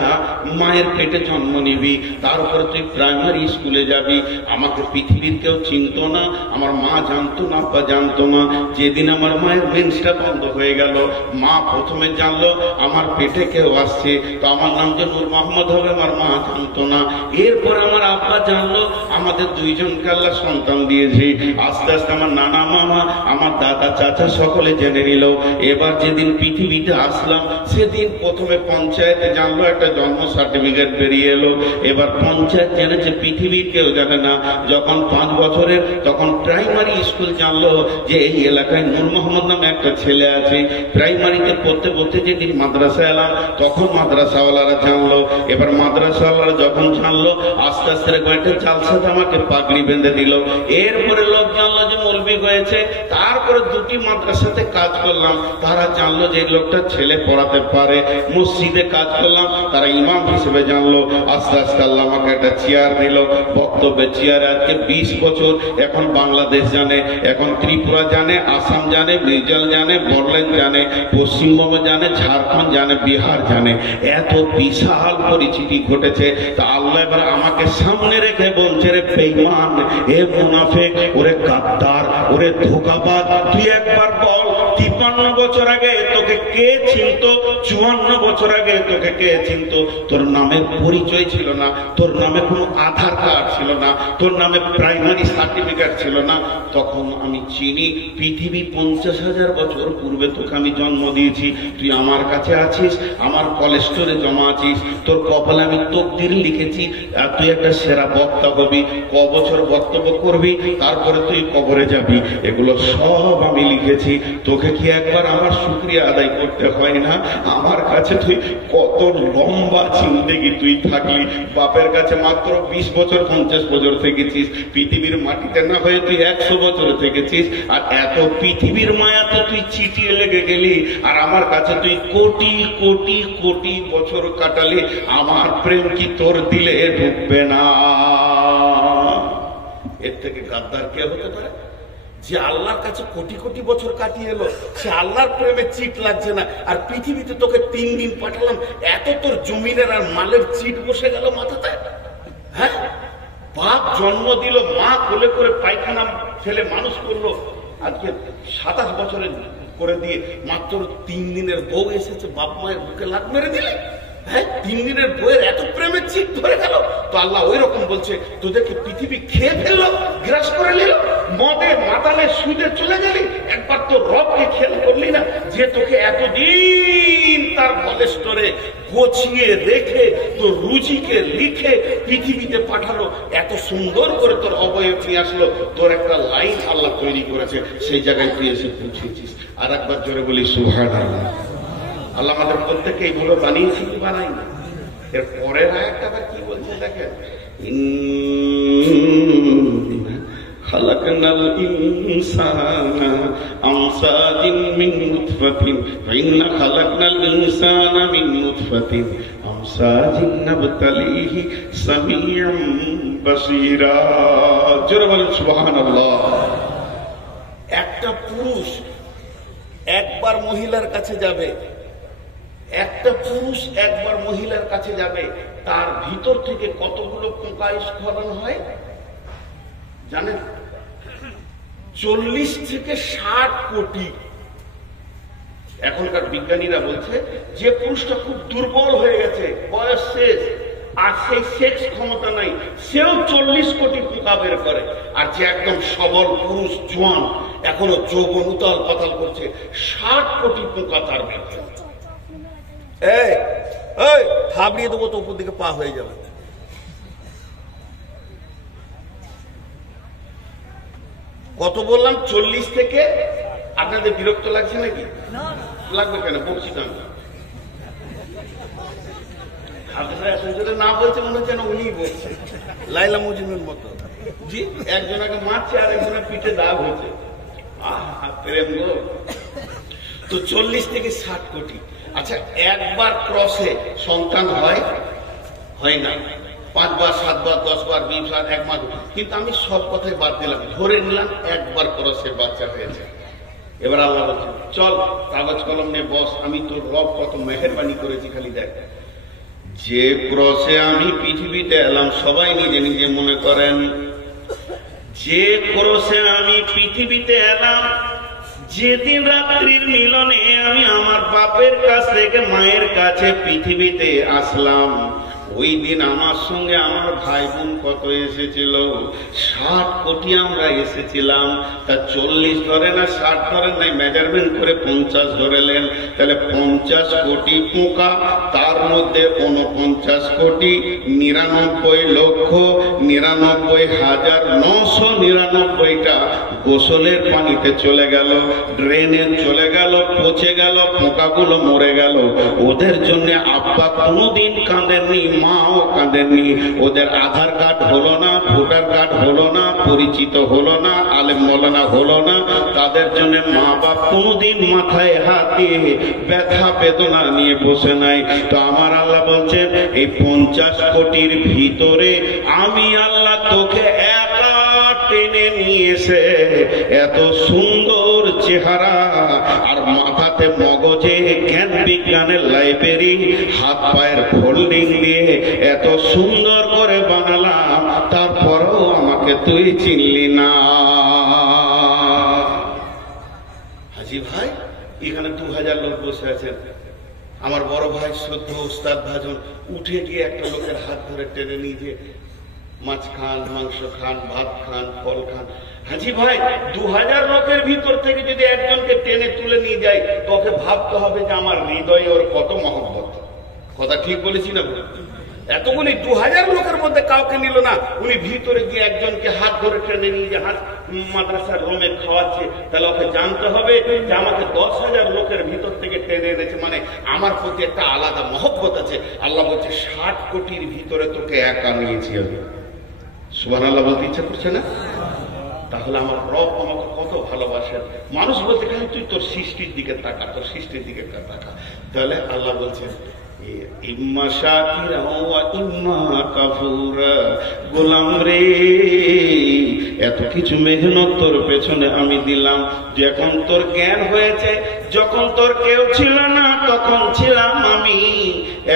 মায়ের পেটে জন্ম নিবি, তারপরে তুই প্রাইমারি স্কুলে যাবি। আমাকে পৃথিবীর কেউ চিনত না, আমার মা জানতো না, আব্বা জানতো না। যেদিন আমার মায়ের মেন্সটা বন্ধ হয়ে গেল, মা প্রথমে জানলো আমার পেটে কেউ আসছে, তো আমার নাম যে নূর মোহাম্মদ হবে, আমার মা জানতো না। এরপর আমার আব্বা জানলো আমাদের দুইজনকে আল্লাহ সন্তান দিয়েছে। আস্তে আস্তে আমার নানা মামা, আমার দাদা চাচা সকলে জেনে নিল। এবার যেদিন পৃথিবীতে আসলাম, সেদিন প্রথমে পঞ্চায়েতে জানলো, একটা জন্ম সার্টিফিকেট বেরিয়ে এলো। এবার পঞ্চায়েত জেনেছে, পৃথিবীর কেউ জানে না। যখন 5 বছরের, তখন প্রাইমারি স্কুল জানলো যে এই এলাকায় নূর মোহাম্মদ নামে একটা ছেলে আছে। প্রাইমারিতে পড়তে পড়তে যেদিন মাদ্রাসা এলাম, তখন মাদ্রাসাওয়ালারা জানলো। এবার মাদ্রাসাওয়ালারা যখন জানলো, আস্তে আস্তে একটা জালসাতে আমাকে পাগড়ি বেঁধে দিল। এরপরে লোক জানলো যে মৌলবি হয়েছে। তারপরে 2টি মাদ্রাসাতে কাজ করলাম, তারা জানলো যে এই লোকটা ছেলে পড়াতে পারে। মসজিদে কাজ করলাম, তারা ইমাম হিসেবে জানলো। আস্তে আস্তে আল্লাহ আমাকে একটা চেয়ার দিল, বক্তব্যের চেয়ারে। আজকে 20 বছর এখন বাংলাদেশ জানে, এখন ত্রিপুরা জানে, আসাম জানে, মির্জাল জানে, বড়লেন জানে, পশ্চিমবঙ্গ জানে, ঝাড়খণ্ড জানে, বিহার জানে। এত বিশাল পরিচিতি ঘটেছে। তা আল্লাহ এবার আমাকে সামনে রেখে বলছে, রে বেঈমান, এ মুনাফিক, ওরে গাদ্দার, ওরে ধোঁকাবাজ, তুই একবার বল 53 বছর আগে তোকে কে চিনতো, 54 বছর আগে তোকে কে চিনতো? তোর নামের পরিচয় ছিল না, তোর নামে কোনো আধার কার্ড ছিল না, তোর নামে প্রাইমারি সার্টিফিকেট ছিল না। তখন আমি চিনি পৃথিবী 50,000 বছর পূর্বে তোকে আমি জন্ম দিয়েছি। তুই আমার কাছে আছিস, আমার কলেস্টোরে জমা আছিস, তোর কপালে আমি তকদির লিখেছি আর তুই একটা সেরা বক্তা হবি, ক বছর বক্তব্য করবি, তারপরে তুই কবরে যাবি, এগুলো সব আমি লিখেছি। তোকে কি একবার আমার শুকরিয়া আদায় করতে হয় না? আমার কাছে তুই কত লম্বা জিন্দেগি তুই থাকলি, বাপের কাছে মাত্র 20 বছর 50 বছর থেকেছিস, পৃথিবীর মাটিতে না হয়ে তুই 100 বছর থেকেছিস, আর এত পৃথিবীর মায়াতে তুই চিটিয়ে লেগে গেলি, আর আমার কাছে তুই কোটি কোটি কোটি বছর কাটালি। আমার প্রেম কি তোর দিলে ঢুকবে না? এর থেকে গাদ্দার কে হতে পারে? যে আল্লাহর কাছে কোটি কোটি বছর কাটিয়ে এলো, সে আল্লাহর প্রেমে চিট লাগছে না, আর পৃথিবীতে তোকে 3 দিন পাঠালাম, এত তোর জমিনের আর মালের চিট বসে গেল মাথাতে। হ্যাঁ, বাপ জন্ম দিল, মা কোলে করে পায়খানা ফেলে মানুষ করলো, আজকে 27 বছরের করে দিয়ে মাত্র 3 দিনের বউ এসেছে, বাপ মায়ের বুকে লাত মেরে দিলে। হ্যাঁ, 3 দিনের বইয়ের এত প্রেমের চিট ধরে গেল। তো আল্লাহ ওই রকম বলছে, তোদেরকে পৃথিবী খেয়ে ফেললো, গ্রাস করে নিল, মদে মাতালে সুদে চলে গেলি, একবার তো রবকে খেয়াল করলি না, যে তোকে এতদিন তার কলেস্টোরে গোছিয়ে রেখে তোর রুচিকে লিখে পৃথিবীতে পাঠালো, এত সুন্দর করে তোর অবয়ব নিয়ে আসলো, তোর একটা লাইন আল্লাহ তৈরি করেছে, সেই জায়গায় তুই এসে পৌঁছেছিস। আর একবার জোরে বলি সুবহানাল্লাহ। আল্লাহ আমাদের প্রত্যেককে এইগুলো বানিয়েছি কি বানাই না? এর পরের আয়াতটা আবার কি বলছে দেখেন, খালাকনাল ইনসানা আমসাজিন মিন নুতফাতিন ইন্না খালাকনাল ইনসানা মিন নুতফাতিন আমসাজিন নাবতালিহি সামিউম বাসীরা। জোরে বলেন সুবহানাল্লাহ। একটা পুরুষ একবার মহিলার কাছে যাবে, একটা পুরুষ একবার মহিলার কাছে যাবে, তার ভিতর থেকে কতগুলো পোকা স্খলন হয় জানেন? 40 থেকে 60 কোটি। এখনকার বিজ্ঞানীরা বলছে যে পুরুষটা খুব দুর্বল হয়ে গেছে, বয়স শেষ, আর সেই সেক্স ক্ষমতা নাই, সেও 40 কোটি পোকা বের করে। আর যে একদম সবল পুরুষ, জোয়ান, এখনো যৌবন উতাল পাতাল করছে, 60 কোটি পোকা তার ভেতরে। এই থাবড়িয়ে দেবো তো উপর দিকে পা হয়ে যাবে। কত বললাম? 40 থেকে। আপনাদের বিরক্ত লাগছে নাকি? লাগবে কেন? বলছি না, না বলছে মনে হচ্ছে না উনি বলছে, লাইলা মজনুর মতো। জি, একজনকে মারছে আর একজনের পিঠে দাগ হয়েছে। প্রেম গো। তো 40 থেকে 60 কোটি। আচ্ছা, একবার ক্রসে সন্তান হয় না, 5 বার 7 বার 10 বার 20 বার 1 মাস, কিন্তু আমি সব কথাই বাদ দিলাম, ধরে নিলাম একবার ক্রসে বাচ্চা হয়েছে। এবার আল্লাহ বলছে, চল কাগজ কলম নিয়ে বস, আমি তোর রব কত মেহেরবানি করেছি খালি দেখ। যে ক্রসে আমি পৃথিবীতে এলাম, সবাই নিজে নিজে মনে করেন, যে ক্রসে আমি পৃথিবীতে এলাম, যেদিন রাত্রির মিলনে আমি আমার বাপের কাছ থেকে মায়ের কাছে পৃথিবীতে আসলাম, ওই দিন আমার সঙ্গে আমার ভাই বোন কত এসেছিল? 60 কোটি আমরা এসেছিলাম। তা 40 ধরে না 60 ধরেন নাই, মেজারমেন্ট করে 50 ধরেলেন। তাহলে 50 কোটি পোকা, তার মধ্যে 49 কোটি 99,99,999টা গোসলের পানিতে চলে গেল, ড্রেনে চলে গেল, পচে গেল, পোকাগুলো মরে গেল। ওদের জন্য আব্বা কোনোদিন কাঁদেননি, মাও কাঁদেননি। ওদের আধার কার্ড হলো না, ভোটার কার্ড হলো না, পরিচিত হলো না, আলেম মৌলানা হলো না। তাদের জন্য মা বাপ কোনোদিন মাথায় হাত দিয়ে ব্যথা বেদনা নিয়ে বসে নাই। তো আমার আল্লাহ বলছেন, এই 50 কোটির ভিতরে আমি আল্লাহ তোকে একা টেনে নিয়েছে, এত সুন্দর চেহারা, আর মাথাতে মগজে জ্ঞান বিজ্ঞানের লাইব্রেরি, হাত পায়ের ফোল্ডিং দিয়ে এত সুন্দর করে বানালাম, তারপরেও আমাকে তুই চিনলি না। হাজি ভাই এখানে 2000 লোক বসে আছেন, আমার বড় ভাই শ্রদ্ধ ওস্তাদ ভাজন উঠে গিয়ে একটা লোকের হাত ধরে টেনে নিয়ে যে মাছ খান, মাংস খান, ভাত খান, ফল খান। হাজি ভাই 2000 লোকের ভিতর থেকে যদি একজনকে টেনে তুলে নিয়ে যায়, তোকে ভাবতে হবে যে আমার হৃদয়ে ওর কত মহব্বত। কথা ঠিক বলেছি না? এতগুলি 2000 লোকের মধ্যে কাউকে নিল না, উনি ভিতরে গিয়ে একজনকে হাত ধরে টেনে নিয়ে যে হাত মাদ্রাসার রুমে খাওয়াচ্ছে, তাহলে ওকে জানতে হবে যে আমাকে 10,000 লোকের ভিতর থেকে টেনে এনেছে, মানে আমার প্রতি একটা আলাদা মহব্বত আছে। আল্লাহ বলছে 60 কোটির ভিতরে তোকে একা নিয়েছি আমি। সুবহানাল্লাহ বলতে ইচ্ছা করছে না? তাহলে আমার রব আমাকে কত ভালোবাসেন। মানুষ বলতে খালি তুই তোর সৃষ্টির দিকে তাকা, তোর সৃষ্টির দিকে তাকা। তাহলে আল্লাহ বলছেন ইম্মা শাকিরা ওয়া ইম্মা কাফুরা। গোলাম রে, এত কিছু মেহনত তোর পেছনে আমি দিলাম, যখন তোর জ্ঞান হয়েছে, যখন তোর কেউ ছিল না তখন ছিলাম আমি,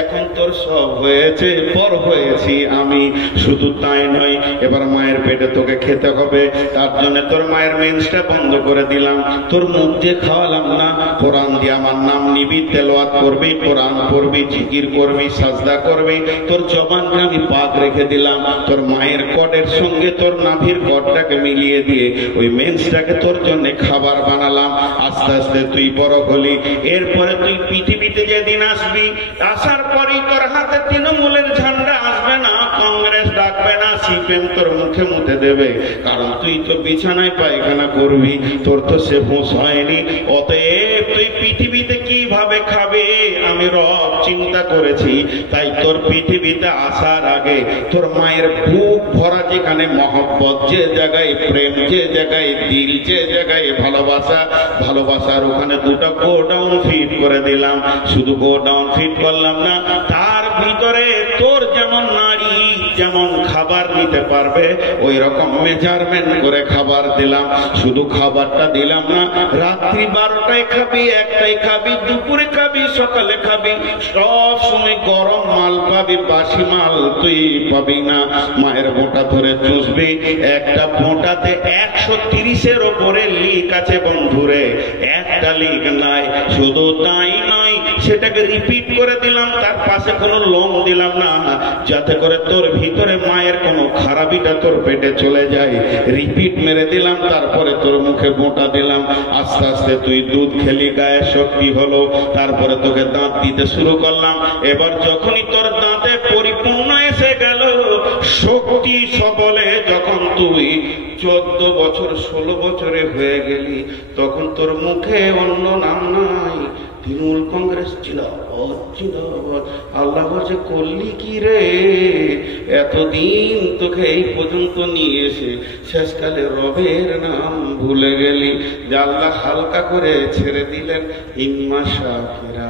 এখন তোর সব হয়েছে, পর হয়েছি আমি। শুধু তাই নয়, এবার মায়ের পেটে তোকে খেতে হবে, তার জন্য তোর মায়ের মেন্সটা বন্ধ করে দিলাম, তোর মুখ দিয়ে খাওয়ালাম না, কোরআন দিয়ে আমার নাম নিবি, তেলাওয়াত করবি, কোরআন পড়বি, জিকির করবি, সাজদা করবি, তোর জবানকে আমি পাক রেখে দিলাম, তোর মায়ের কটের সঙ্গে তোর নাভির কটটাকে মিলিয়ে দিয়ে ওই মেন্সটাকে তোর জন্য খাবার বানালাম। আস্তে আস্তে তুই বড় হলি, এরপরে তুই পৃথিবীতে যেদিন আসবি, আসার পরই তোর হাতে তৃণমূলের ঝান্ডা আসবে না, কংগ্রেস ডাকবে না, সিপিএম তোর মুখে মুখে দেবে, কারণ তুই তো বিছানায় পায়খানা করবি, তোর তো সে হুঁশ হয়নি। অতএব তুই পৃথিবীতে কিভাবে খাবে আমি রব চিন্তা করেছি। তাই তোর পৃথিবীতে আসার আগে তোর মায়ের বুক ভরা যেখানে মহব্বত, যে জায়গায় প্রেম, যে জায়গায় দিল, যে জায়গায় ভালোবাসা, ভালোবাসার ওখানে দুটো গোডাউন ফিট করে দিলাম। শুধু গোডাউন ফিট করলাম না, তার ভিতরে তোর যেমন নারী যেমন খাবার নিতে পারবে ওই রকম মেজারমেন্ট করে খাবার দিলাম। শুধু খাবারটা দিলাম না, রাত্রি 12টায় খাবি, 1টায় খাবি, দুপুরে খাবি, সকালে খাবি, সব সময় গরম মাল পাবি, বাসি মাল তুই পাবি না। মায়ের বোঁটা ধরে চুষবি, একটা বোঁটাতে 130-এর ওপরে লিক আছে বন্ধুরে, একটা লিক নাই। শুধু তাই নয়, সেটাকে রিপিট করে দিলাম, তার পাশে কোনো লোম দিলাম না, যাতে করে তোর ভিতরে মায়ের কোনো খারাপিটা তোর পেটে চলে যায়। রিপিট মেরে দিলাম, তারপরে তোর মুখে বোঁটা দিলাম। আস্তে আস্তে তুই দুধ খেলি, গায়ে শক্তি হলো, তারপরে তোকে দাঁত দিতে শুরু করলাম। এবার যখনই তোর দাঁতে পরিপূর্ণ এসে গেল, শক্তি সবলে যখন তুই 14 বছর 16 বছরে হয়ে গেলি, তখন তোর মুখে অন্য নাম নাই, তৃণমূল কংগ্রেস ছিল। আল্লাহ বলছে করলি কি রে, এতদিন তোকে এই পর্যন্ত নিয়ে এসে শেষকালে রবের নাম ভুলে গেলি। যে আল্লাহ হালকা করে ছেড়ে দিলেন, ইম্মা শাকিরা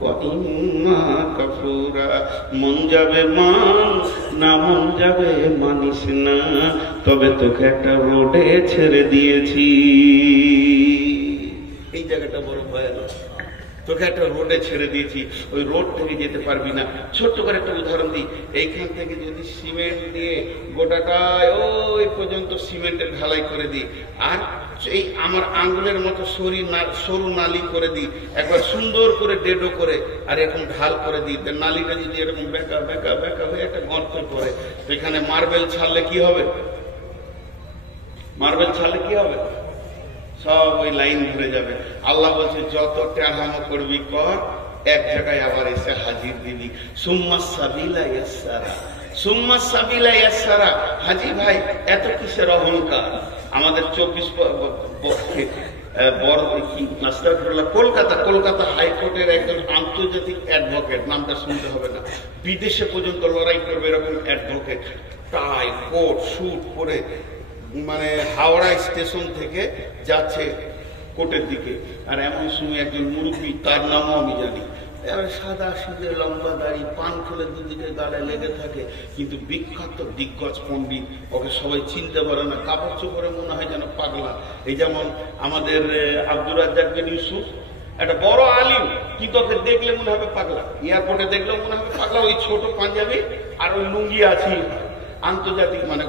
ওয়া ইম্মা কাফুরা। মন যাবে মান, না মন যাবে মানিস না, তবে তোকে একটা রোডে ছেড়ে দিয়েছি। এই জায়গাটা বড় ভয়ানক। তোকে একটা রোডে ছেড়ে দিয়েছি, ওই রোড থেকে যেতে পারবি না। ছোট্ট করে একটা উদাহরণ দিই, এইখান থেকে যদি সিমেন্ট দিয়ে গোটাটায় ওই পর্যন্ত সিমেন্টের ঢালাই করে দিই, আর এই আমার আঙ্গুলের মতো সরু নালি করে দিই, একবার সুন্দর করে ডেডো করে, আর এরকম ঢাল করে দিই, নালিটা যদি এরকম বেঁকা বেঁকা বেঁকা হয়ে একটা গর্ত করে, তো এখানে মার্বেল ছাড়লে কি হবে? মার্বেল ছাড়লে কি হবে? সব ওই লাইন ধরে যাবে। আল্লাহ বলছে যত টেढ़ামো করবি কর, এক জায়গায় আবার এসে হাজির দিবি। সুম্মা সাবিলা ইয়াসসারা, সুম্মা সাবিলা ইয়াসসারা। হাজি ভাই এত কিসের অহংকার? আমাদের 24 কলকাতা হাইকোর্টের একজন আন্তর্জাতিক অ্যাডভোকেট, নামটা শুনতে হবে না, বিদেশে পর্যন্ত লড়াই করবে এরকম অ্যাডভোকেট, টাই কোট স্যুট পরে, মানে হাওড়া স্টেশন থেকে যাচ্ছে কোর্টের দিকে, আর এমন সময় একজন মুরব্বী, তার নামও আমি জানি, সাদা সিঁদে লম্বা দাড়ি, পান খুলে দুদিকে গালে লেগে থাকে, কিন্তু বিখ্যাত দিগ্গজ পণ্ডিত, ওকে সবাই চিনতে পারে না, কাপড় চোপড়ে মনে হয় যেন পাগলা। এই যেমন আমাদের আব্দুর রাজ্জাক বিন ইউসুফ, একটা বড় আলিম, কিন্তু ওকে দেখলে মনে হবে পাগলা, এয়ারপোর্টে দেখলেও মনে হবে পাগলা। ওই ছোট পাঞ্জাবি আর ওই লুঙ্গি আছেই, আন্তর্জাতিক মানে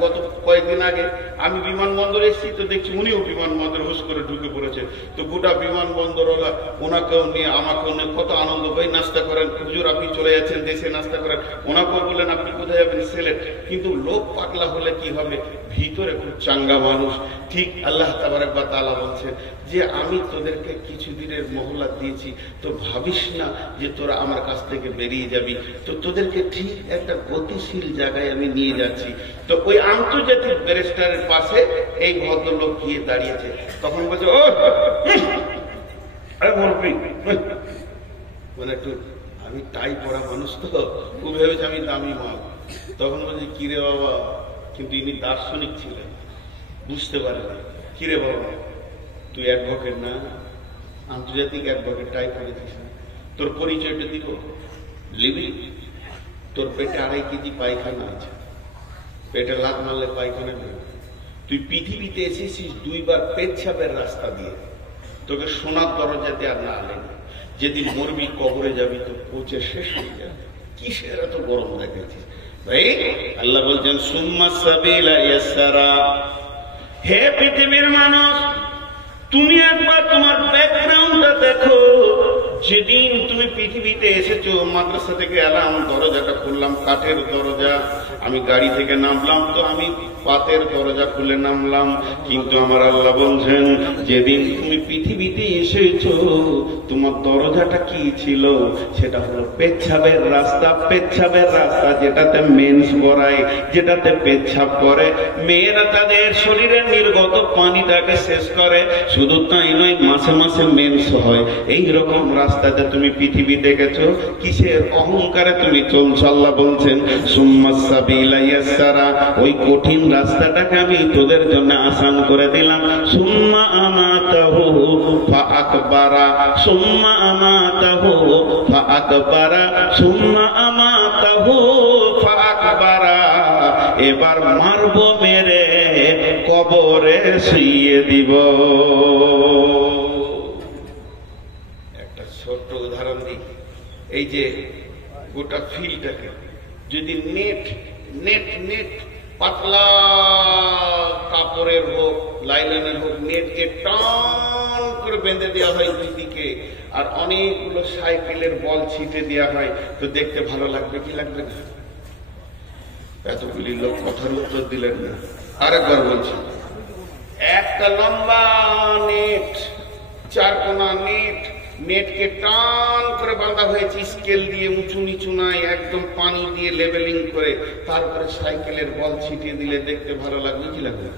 কয়েকদিন আগে আমি বিমানবন্দরে এসেছি, তো দেখছি উনিও বিমানবন্দরে হুশ করে ঢুকে পড়েছে। তো গোটা বিমানবন্দর ওরা ওনাকেও নিয়ে আমাকেও নিয়ে কত আনন্দ, ভাই নাস্তা করেন, হুজুর আপনি চলে যাচ্ছেন দেশে নাস্তা করেন, ওনাকেও বললেন আপনি কোথায় যাবেন, সিলেট। কিন্তু লোক পাগলা হলে কি হবে, ভিতরে খুব চাঙ্গা মানুষ। ঠিক আল্লাহ তাবারক ওয়া তাআলা বলছেন যে আমি তোদেরকে কিছুদিনের মহল্লা দিয়েছি, তো ভাবিস না যে তোরা আমার কাছ থেকে বেরিয়ে যাবি, তো তোদেরকে ঠিক একটা গতিশীল জায়গায় আমি নিয়ে যাচ্ছি। তো ওই আন্তর্জাতিক ব্যারিস্টারের পাশে এই ভদ্রলোক গিয়ে দাঁড়িয়েছে। তখন বলছে ও মানে একটু, আমি টাই পড়া মানুষ, তো ও ভেবেছে আমি দামি মাল। তখন বলছে কিরে বাবা, কিন্তু ইনি দার্শনিক ছিলেন, বুঝতে পারেন। কিরে বাবা তুই অ্যাডভোকেট না, আন্তর্জাতিক অ্যাডভোকেট, টাই পড়েছিস না, তোর পরিচয়টা দিব, লিবি? তোর পেটে 2.5 কেজি পায়খানা আছে, পেটে লাত মারলে পায়খানা নেই। তুই পৃথিবীতে এসেছিস 2 বার পেচ্ছাপের রাস্তা দিয়ে, তোকে সোনার দরজাতে আর না আলেন। যেদিন মরবি কবরে যাবি তো পচে শেষ হয়ে যাবে, কিসের এত গরম দেখাচ্ছিস ভাই? আল্লাহ বলছেন সুম্মা সাবিলা ইয়াসসারা। হে পৃথিবীর মানুষ, তুমি একবার তোমার ব্যাকগ্রাউন্ডটা দেখো। যেদিন তুমি পৃথিবীতে এসেছো, মাদ্রাসা থেকে এলাম, দরজাটা খুললাম, কাঠের দরজা। আমি গাড়ি থেকে নামলাম তো আমি পাতের দরজা খুলে নামলাম। কিন্তু আমার আল্লাহ বলছেন যেদিন তুমি পৃথিবীতে এসেছো তোমার দরজাটা কি ছিল? সেটা হলো পেচ্ছাবের রাস্তা। পেচ্ছাবের রাস্তা যেটাতে মেন্স করায়, যেটাতে পেচ্ছাব করে। মেয়েরা তাদের শরীরের নির্গত পানিটাকে শেষ করে। শুধু তাই নয়, মাসে মাসে মেন্স হয়। এইরকম রাস্তাতে তুমি পৃথিবী দেখেছো, কিসের অহংকারে তুমি চলছো? আল্লাহ বলছেন সুম্মা সাবিলা ইয়াসসারা, ওই কঠিন রাস্তাটাকে আমি তোদের জন্য আসান করে দিলাম। সুম্মা আমাতাহু ফাআকবারা, সুম্মা আমাতাহু ফাআকবারা, সুম্মা আমাতাহু ফাআকবারা। এবার মারবো, মেরে কবরে শুইয়ে দিব। একটা ছোট্ট উদাহরণ দিই। এই যে গোটা ফিল্ডটাকে যদি নেট নেট নেট পাতলা কাপড়ের হোক, লাইলনের হোক, নেটকে টান করে বেঁধে দেওয়া হয় দুদিকে, আর অনেকগুলো সাইকেলের বল ছিটে দেওয়া হয়, তো দেখতে ভালো লাগবে কি লাগবে না? এতগুলি লোক কথার উত্তর দিলেন না। আরেকবার বলছি, একটা লম্বা নেট, 4 কোনা নেট, নেটকে টান করে বাঁধা হয়েছে স্কেল দিয়ে, উঁচু নিচু নাই, একদম পানি দিয়ে লেভেলিং করে, তারপরে সাইকেলের বল ছিটিয়ে দিলে দেখতে ভালো লাগবে কি লাগবে?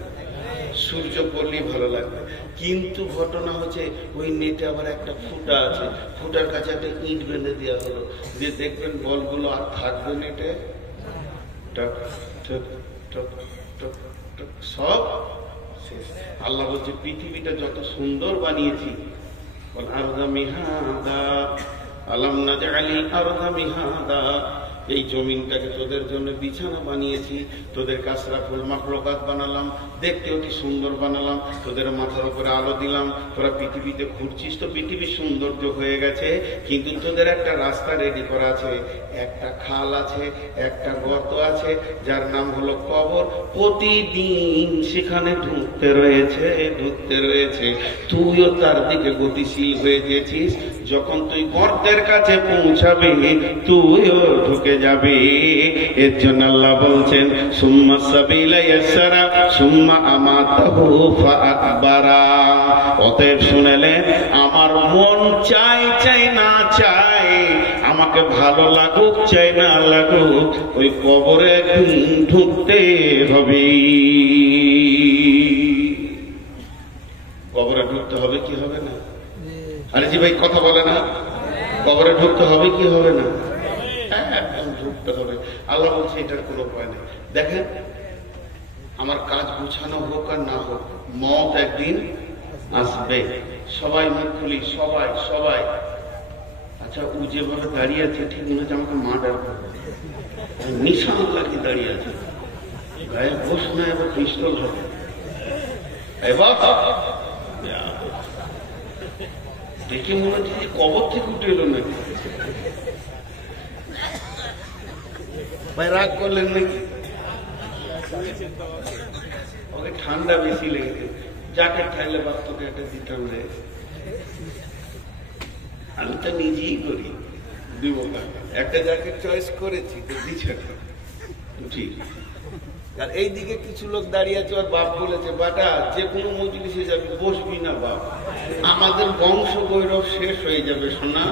সূর্য পড়লেই ভালো লাগবে। কিন্তু ঘটনা হচ্ছে ওই নেটে আবার একটা ফুটা আছে, ফুটার কাছে একটা ইট বেঁধে দেওয়া হলো, যে দেখবেন বলগুলো আর থাকবে নেটে, টক টক টক টক টক সব শেষ। আল্লাহ বলছে পৃথিবীটা যত সুন্দর বানিয়েছি, এই জমিনটাকে তোদের জন্য বিছানা বানিয়েছি, তোদের কাসরাফুল মাখলুকাত বানালাম, দেখতে অতি সুন্দর বানালাম, তোদের মাথার উপরে আলো দিলাম, তোরা পৃথিবীতে ঘুরছিস তো পৃথিবী সৌন্দর্য হয়ে গেছে। কিন্তু তোদের একটা রাস্তা রেডি করা আছে, একটা খাল আছে, একটা গর্ত আছে, যার নাম হলো কবর। প্রতিদিন সেখানে ঢুকতে রয়েছে। তুইও তার দিকে গতিশীল হয়ে গেছিস। যখন তুই গর্তের কাছে পৌঁছাবি তুইও ঢুকে যাবে। এর জন্য আল্লাহ বলছেন সুম্মা সাবিলা ইয়াসসারা সুম্মা আমাতাহু ফাআকবারা। অতএব শুনেলেন, আমার মন চাই না চাই, আমাকে ভালো লাগুক চাই না লাগুক, ওই কবরে ঢুকতে হবে। কবরে ঢুকতে হবে কি হবে না? আরে জি ভাই কথা বলে না, কবরে ঢুকতে হবে কি হবে না? ঢুকতে হবে। আল্লাহ বলছে এটার কোনো উপায় নেই। দেখেন, আমার কাজ গুছানো হোক আর না হোক, মত একদিন আসবে। সবাই মুখ খুলি, সবাই। আচ্ছা, ও যেভাবে দাঁড়িয়ে আছে ঠিক মনে হচ্ছে আমাকে মার্ডার করবে, নিশান লাগিয়ে দাঁড়িয়ে আছে, গায়ে ঘোষ না, এবার পিস্তল হবে। দেখে মনে হচ্ছে কবর থেকে উঠে এলো নাকি? ভাই রাগ করলেন নাকি? ঠান্ডা বেশি লেগেছে, জ্যাকেট খাইলে বাদ তোকে একটা দিতাম রে। আমি তো নিজেই করি, দিব একটা জ্যাকেট চয়েস করেছি তো দিচ্ছে ঠিক। আর এইদিকে কিছু লোক দাঁড়িয়ে আছে, আর বাপ বলেছে বাটা যে কোনো মজলিসে যাবি বসবি না বাপ, আমাদের বংশ গৌরব শেষ হয়ে যাবে সোনা,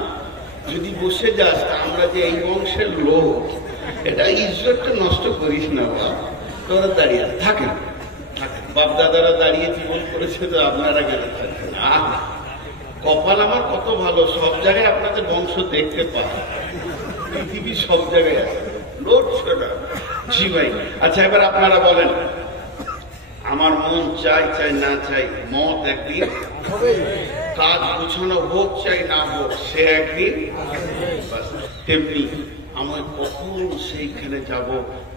যদি বসে যাস আমরা যে এই বংশের লোক, এটা ইজ্জতটা নষ্ট করিস না বাপ। তোরা দাঁড়িয়ে থাকেন, বাপ দাদারা দাঁড়িয়ে জীবন করেছে তো আপনারা গেলে থাকবেন। কপাল আমার কত ভালো, সব জায়গায় আপনাদের বংশ দেখতে পাই, পৃথিবীর সব জায়গায় আছে লোক ছোটা। জি ভাই, আচ্ছা এবার আপনারা বলেন, আমার মন চাই চাই না চাই মত একদিন, কাজ গুছানো হোক চাই না হোক সে একদিন, তেমনি আমার কখন সেইখানে যাব,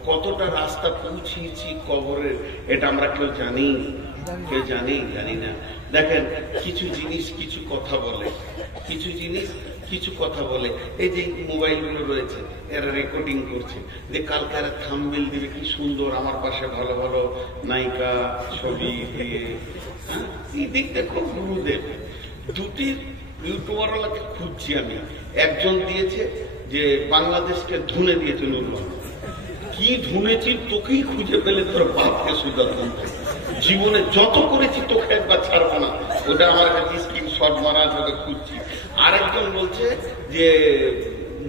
কতটা রাস্তা পৌঁছিয়েছি কবরের, এটা আমরা কেউ জানি? কেউ জানি না। দেখেন কিছু জিনিস কিছু কথা বলে, কিছু জিনিস কিছু কথা বলে। এই যে মোবাইলগুলো রয়েছে এরা রেকর্ডিং করছে, যে কালকে এরা থাম্বনেল দিবে কি সুন্দর, আমার পাশে ভালো ভালো নায়িকা ছবি দিয়ে, এই দিকটা খুব গুরুদেব। দুটি ইউটিউবারওয়ালাকে খুঁজছি আমি, একজন দিয়েছে যে বাংলাদেশকে ধুনে দিয়েছে নুরুল, কি ধুনেছি তোকেই খুঁজে পেলে তোর বাপকে সুদারতাম, জীবনে যত করেছি তোকে একবার ছাড়বো না, ওটা আমার কাছে স্ক্রিনশট মারা আছে, ওটা খুঁজছি। আরেকজন বলছে যে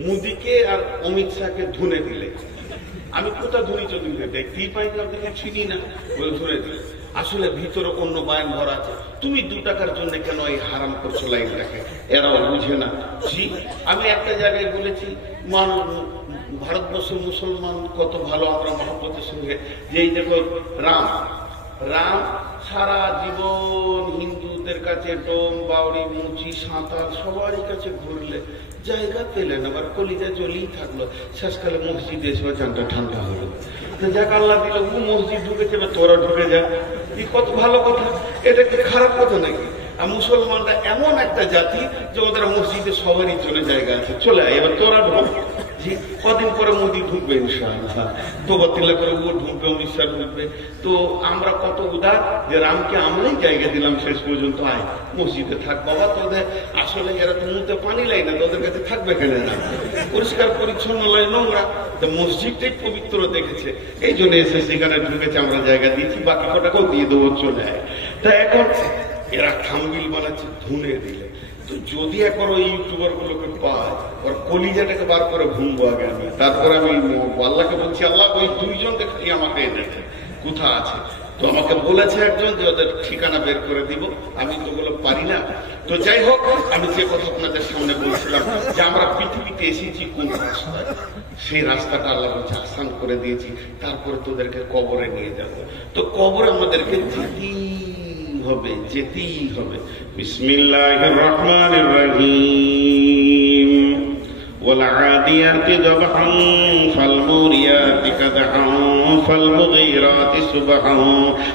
মোদিকে আর অমিত শাহকে ধুনে দিলে, আমি কোথাও ধুনি চলি দেখতেই পাই না, চিনি না, বলে ধুনে দিলে। আসলে ভিতরে অন্য বায়ান ভরা আছে। তুমি 2 টাকার জন্য কেন এই হারাম করছো লাইনটাকে, এরাও বুঝে না। জি, আমি একটা জায়গায় বলেছি ভারতবর্ষের মুসলমান কত ভালো, আমরা মহব্বতের সঙ্গে, যে এই দেখো রাম সারা জীবন হিন্দুদের কাছে ডোম বাউরি মুচি সাঁতার সবারই কাছে ঘুরলে জায়গা পেলেন, আবার কলিজা জ্বলেই থাকলো, শেষকালে মসজিদে এসে চানটা ঠান্ডা হলো। যাক আল্লাহ দিল ও মসজিদ ঢুকেছে, তোরা ঢুকে যা, এই কত ভালো কথা, এটা কি খারাপ কথা নাকি? আর মুসলমানরা এমন একটা জাতি যে ওদের মসজিদে সবারই চলে জায়গা আছে, চলে আয় এবার তোরা ঢুক। কদিন পরে মোদি ঢুকবে ইনশাআল্লাহ, তোবা তিল্লা করে ও ঢুকবে, অমিত শাহ ঢুকবে। তো আমরা কত উদার যে রামকে আমরাই জায়গা দিলাম, শেষ পর্যন্ত আয় মসজিদে থাক বাবা, তোদের আসলে এরা তো মুখে পানি লাই না, তোদের কাছে থাকবে কেন না, পরিষ্কার পরিচ্ছন্ন লাই, নোংরা, তো মসজিদটাই পবিত্র দেখেছে, এই জন্য এসে সেখানে ঢুকেছে, আমরা জায়গা দিয়েছি, বাকি কটাকেও দিয়ে দেবো, চলে আয়। তা এখন এরা থাম্বনেল বানাচ্ছে ধুনে দিলে, তো যদি একবার ওই ইউটিউবার গুলোকে পায়, ওর কলিজাটাকে বার করে ভুলবো আগে আমি, তারপরে আমি আল্লাহকে বলছি আল্লাহ ওই 2 জনকে খালি আমাকে এনেছে, কোথা আছে? তো আমাকে বলেছে একজন যে ওদের ঠিকানা বের করে দিব, আমি তো ওগুলো পারি না। তো যাই হোক, আমি যে কথা আপনাদের সামনে বলছিলাম যে আমরা পৃথিবীতে এসেছি কোন রাস্তায়, সেই রাস্তাটা আল্লাহ বলছে আসান করে দিয়েছি, তারপরে তোদেরকে কবরে নিয়ে যাবো। তো কবরে আমাদেরকে যেতেই হবে। বিসমিল্লাহির রহমানির রহিম। والعاديات ضبحا فالموريات قدحا فالمغيرات صبحا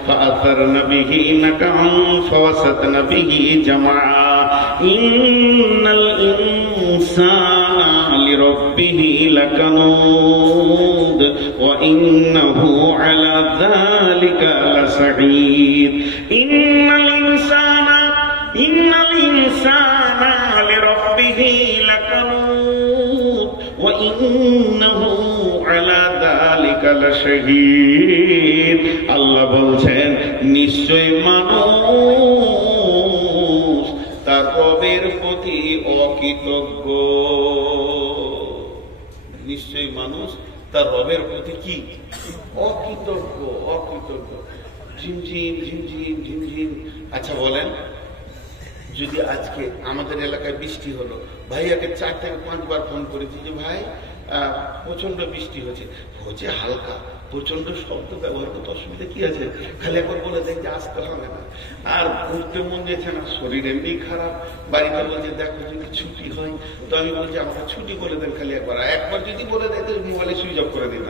فأثرن به نقعا فوسطن به جمعا إن الإنسان لربه لكنود وإنه على ذلك لسعيد إن الإنسان لربه لكنود وإنه على ذلك لشهيد। আল্লাহ বলছেন নিশ্চয় মানুষ তার রবের প্রতি অকৃতজ্ঞ, নিশ্চয় মানুষ তার রবের প্রতি কি অকৃতজ্ঞ। ঝিমঝিম ঝিমঝিম ঝিমঝিম। আচ্ছা বলেন, যদি আজকে আমাদের এলাকায় বৃষ্টি হলো, ভাইয়াকে 4 থেকে 5 বার ফোন করেছি যে ভাই প্রচন্ড বৃষ্টি হচ্ছে হালকা, প্রচন্ড শব্দ ব্যবহার করতে অসুবিধা কি আছে, খালি একবার বলে দেয় যে আসতে হবে না। আর ঘুরতে মন দিয়েছে না, শরীর এমনি খারাপ, বাড়িতে বলছে দেখো যদি ছুটি হয়, তো আমি বলছি আমাকে ছুটি বলে দেন খালি একবার যদি বলে দেয় তো মোবাইলে সুইচ অফ করে দিন,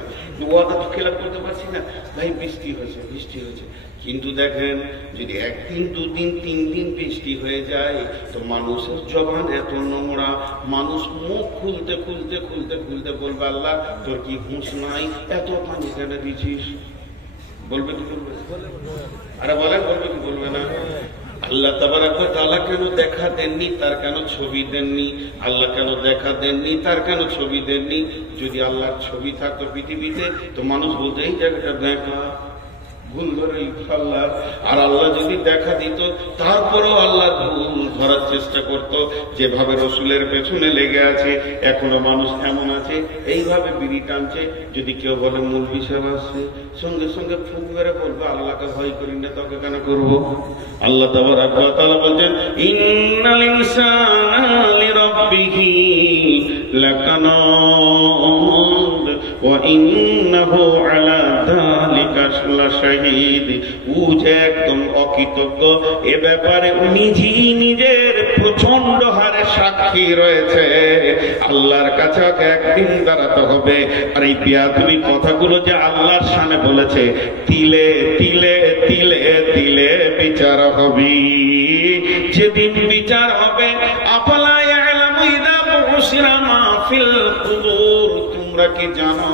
ওয়াদা তো খেলাপ করতে পারছি না, ভাই বৃষ্টি হয়েছে। কিন্তু দেখেন যদি 1 দিন 2 দিন 3 দিন বৃষ্টি হয়ে যায় তো মানুষের জবান এত নোংরা, মানুষ মুখ খুলতে বলবে আল্লাহ তোর কি হুঁশ নাই, এত পানি কেন দিছিস? বলবে কি বলবে? আরে বলেন, বলবে কি বলবে না? আল্লাহ তাবারক ওয়া তাআলা কেন দেখা দেননি, তার কেন ছবি দেননি? আল্লাহ কেন দেখা দেননি, তার কেন ছবি দেননি? যদি আল্লাহর ছবি থাকতো পৃথিবীতে তো মানুষ বলতো এই জায়গাটা দেখা ভুল ধরে আল্লাহ। আর আল্লাহ যদি দেখা দিত তারপরেও আল্লাহ ভুল ধরার চেষ্টা করত। যেভাবে রসুলের পেছনে লেগে আছে এখনো মানুষ এমন আছে এইভাবে বিড়ি টানছে। যদি কেউ বলে মৌলভী সাহেব আসছে, সঙ্গে সঙ্গে ফুক মেরে বলবে আল্লাহকে ভয় করি না, তোকে কেন করবো? আল্লাহ তাবারক ওয়া তাআলা বলছেন ইন্নাল ইনসানা লিরাব্বিহি লাকানুদ ওয়া ইন্নাহু আলা যালিকা লাশাহীদ। ও যে একদম অকৃতজ্ঞ, এ ব্যাপারে নিজের প্রচন্ড হারে সাক্ষী রয়েছে। আল্লাহর কাছে একদিন দাঁড়াতে হবে। আর এই বেয়াদবি কথাগুলো যে আল্লাহর শানে বলেছে, তিলে তিলে তিলে তিলে বিচার হবে। যেদিন বিচার হবে আফালা ইয়ালামু ইযা বুশিরা মা ফিল কুবুর। তোমরা কি জানো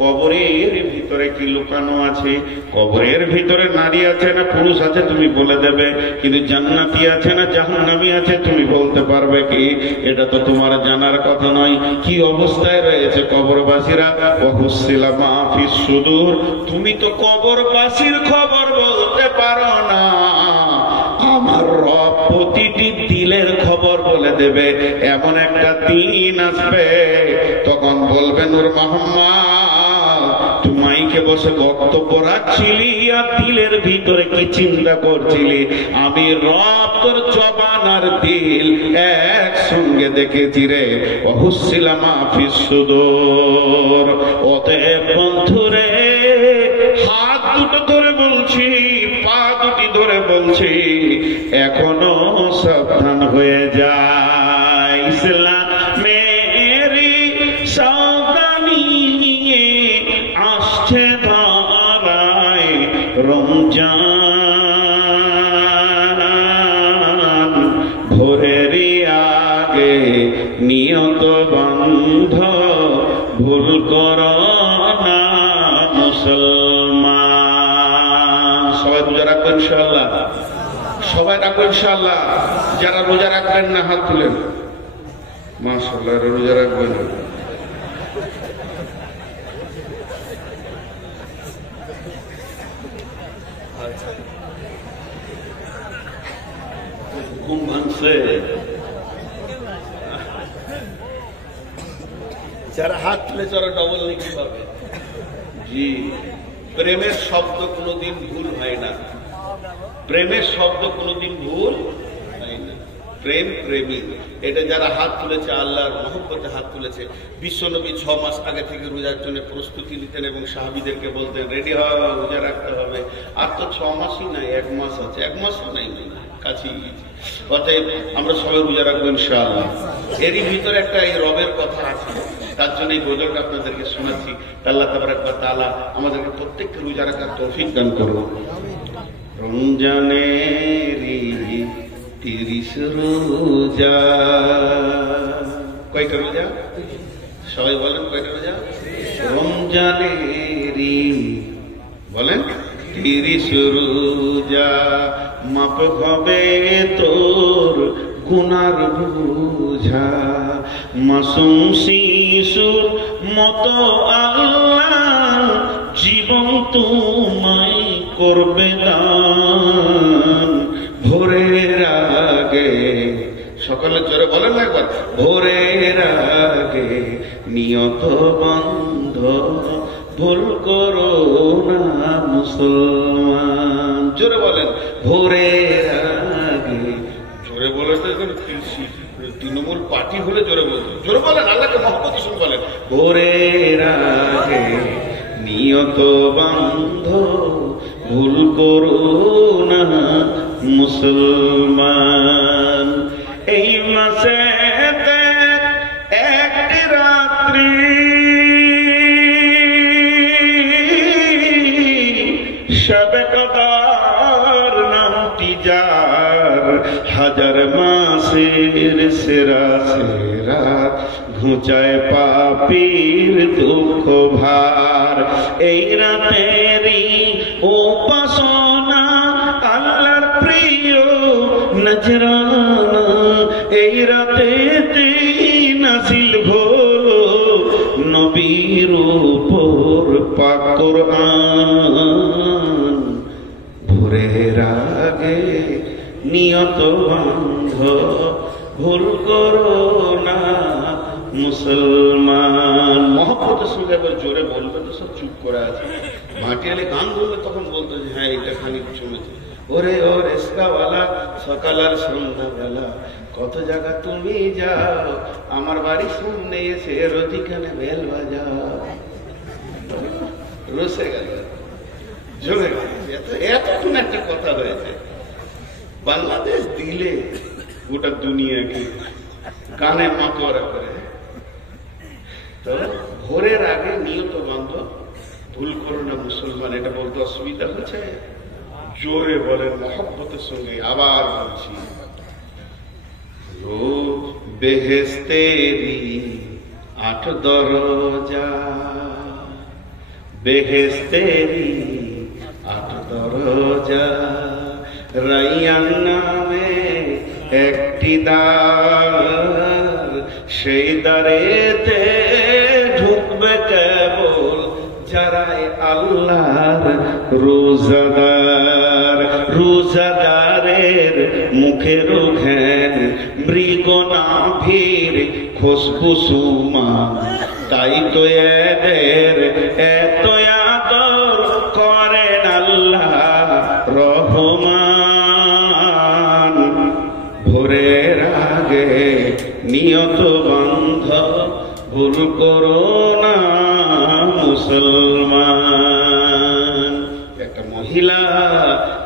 কবরের ভিতরে কি লুকানো আছে? কবরের ভিতরে নারী আছে না পুরুষ আছে তুমি বলে দেবে, কিন্তু জান্নাতি আছে না জাহান্নামী আছে তুমি বলতে পারবে কি? এটা তো তোমার জানার কথা নয়। কি অবস্থায় রয়েছে কবরবাসীরা? ওয়াহুসিলা মা ফিস সুদূর। তুমি তো কবরবাসীর খবর বলতে পারো না, আমার রব প্রতিটি দিলের খবর বলে দেবে। এমন একটা দিন আসবে তখন বলবে নূর মোহাম্মদ মাইকে বসে বক্তব্য রাখছিলি আর দিলের ভিতরে কি চিন্তা করছিলি? আমি রব তোর জবান আর দিল একসঙ্গে দেখেছি রে। ওয়াহুসিলা মা ফিস সুদূর। অতএব বন্ধুরে, হাত দুটো ধরে বলছি, পা দুটি ধরে বলছি, এখনো সাবধান হয়ে যায়। ইসলামেরি সাবধানী আসছে ধরায় রমজান। ভোরেরই আগে নিয়ত বন্ধ, ভুল করো না মুসলমান। সবাই রোজা রাখবেন ইনশাআল্লাহ, সবাই রাখবেন ইনশাআল্লাহ। যারা রোজা রাখবেন না হাত তুলেন। মাশাআল্লাহ, রোজা রাখবেন। ঘুম ভাঙছে? যারা হাত তুলে যারা ডবল লিখতে পারবে। জি, প্রেমের শব্দ কোনোদিন ভুল হয় না। প্রেমের শব্দ কোনোদিন ভুল হয় না। প্রেম, প্রেমী, এটা যারা হাত তুলেছে আল্লাহর মহব্বতে হাত তুলেছে। বিশ্বনবী 6 মাস আগে থেকে রোজার জন্য প্রস্তুতি নিতেন এবং সাহাবীদেরকে বলতেন রেডি হও, রোজা রাখতে হবে। আর তো 6 মাসই নাই, 1 মাস আছে, 1 মাসও নাই, কাছেই গেছি। অতএব আমরা সবাই রোজা রাখবো ইনশাআল্লাহ। এরই ভিতরে একটা এই রবের কথা আছে, তার জন্য এই গজলটা আপনাদেরকে শোনাচ্ছি। আল্লাহ তাবারক ওয়া তাআলা আমাদেরকে প্রত্যেককে রোজা রাখার তৌফিক দান করুন। রমজানেরি 30 রোজা। কয়টা রোজা? সবাই বলেন কয়টা রোজা? রমজানেরি বলেন 30 রোজা। মাপ হবে তোর গুনার বোঝা। মাসুম শিশুর মতো আল্লাহ জীবন তোমায় করবে দান। ভোরের আগে, সকালে জোরে বলেন না একবার, ভোরের আগে নিয়ত বন্ধ, ভুল করো না মুসলমান। জোরে বলেন, ভোরের আগে। জোরে বলে তো এখন তৃণমূল পার্টি হলে জোরে বলতো। জোরে বলেন, আল্লাহকে মহব্বত শুনে বলেন, ভোরের আগে নিয়ত বন্ধ, ভুল করো না মুসলমান। এই মাসে একটি রাত্রি শবে কদর নামটি যার, হাজার মাসের সেরা সেরা ঘুচায় পাপীর দুঃখ ভার। এই রাতেরই সেই রাতেতে নাজিল হলো নবীর উপর পাক কোরআন। ভোরের আগে নিয়ত বান্ধ ভুল করো না মুসলমান। মহব্বতের সঙ্গে আবার জোরে বলবে তো সব চুপ করে আছে। ভাটিয়ালি গান বলবে তখন বলতো যে হ্যাঁ এটা খানিক শুনেছি। ওরে ও রেস্কাওয়ালা সকাল আর সন্ধ্যাবেলা কত জায়গা তুমি যাও, আমার বাড়ির সামনে এসে রতিখানে বেল বাজাও। রসে গেল, জমে গেছে, এতক্ষণ একটা কথা হয়েছে। বাংলাদেশ দিলে গোটা দুনিয়াকে কানে মাতোয়ারা করে। তো ভোরের আগে নিয়ত বান্ধব ভুল করো না মুসলমান, এটা বলতে অসুবিধা হচ্ছে? জোরে বলেন মহব্বতের সঙ্গে। আবার বলছি, বেহেশতেরি 8 দরজা, বেহেশতেরি 8 দরজা, রাইয়ান নামে একটি দ্বার, সেই দ্বারেতে ঢুকবে কেবল যারাই আল্লাহর রোজাদার। রোজাদারের মুখের ঘ্যান মৃগনাভির খুশবু সুমান, তাই তো এদের এত আদর করেন আল্লাহ রহমান। ভোরের আগে নিয়ত বান্ধ ভুল করো না মুসলমান। একটা মহিলা,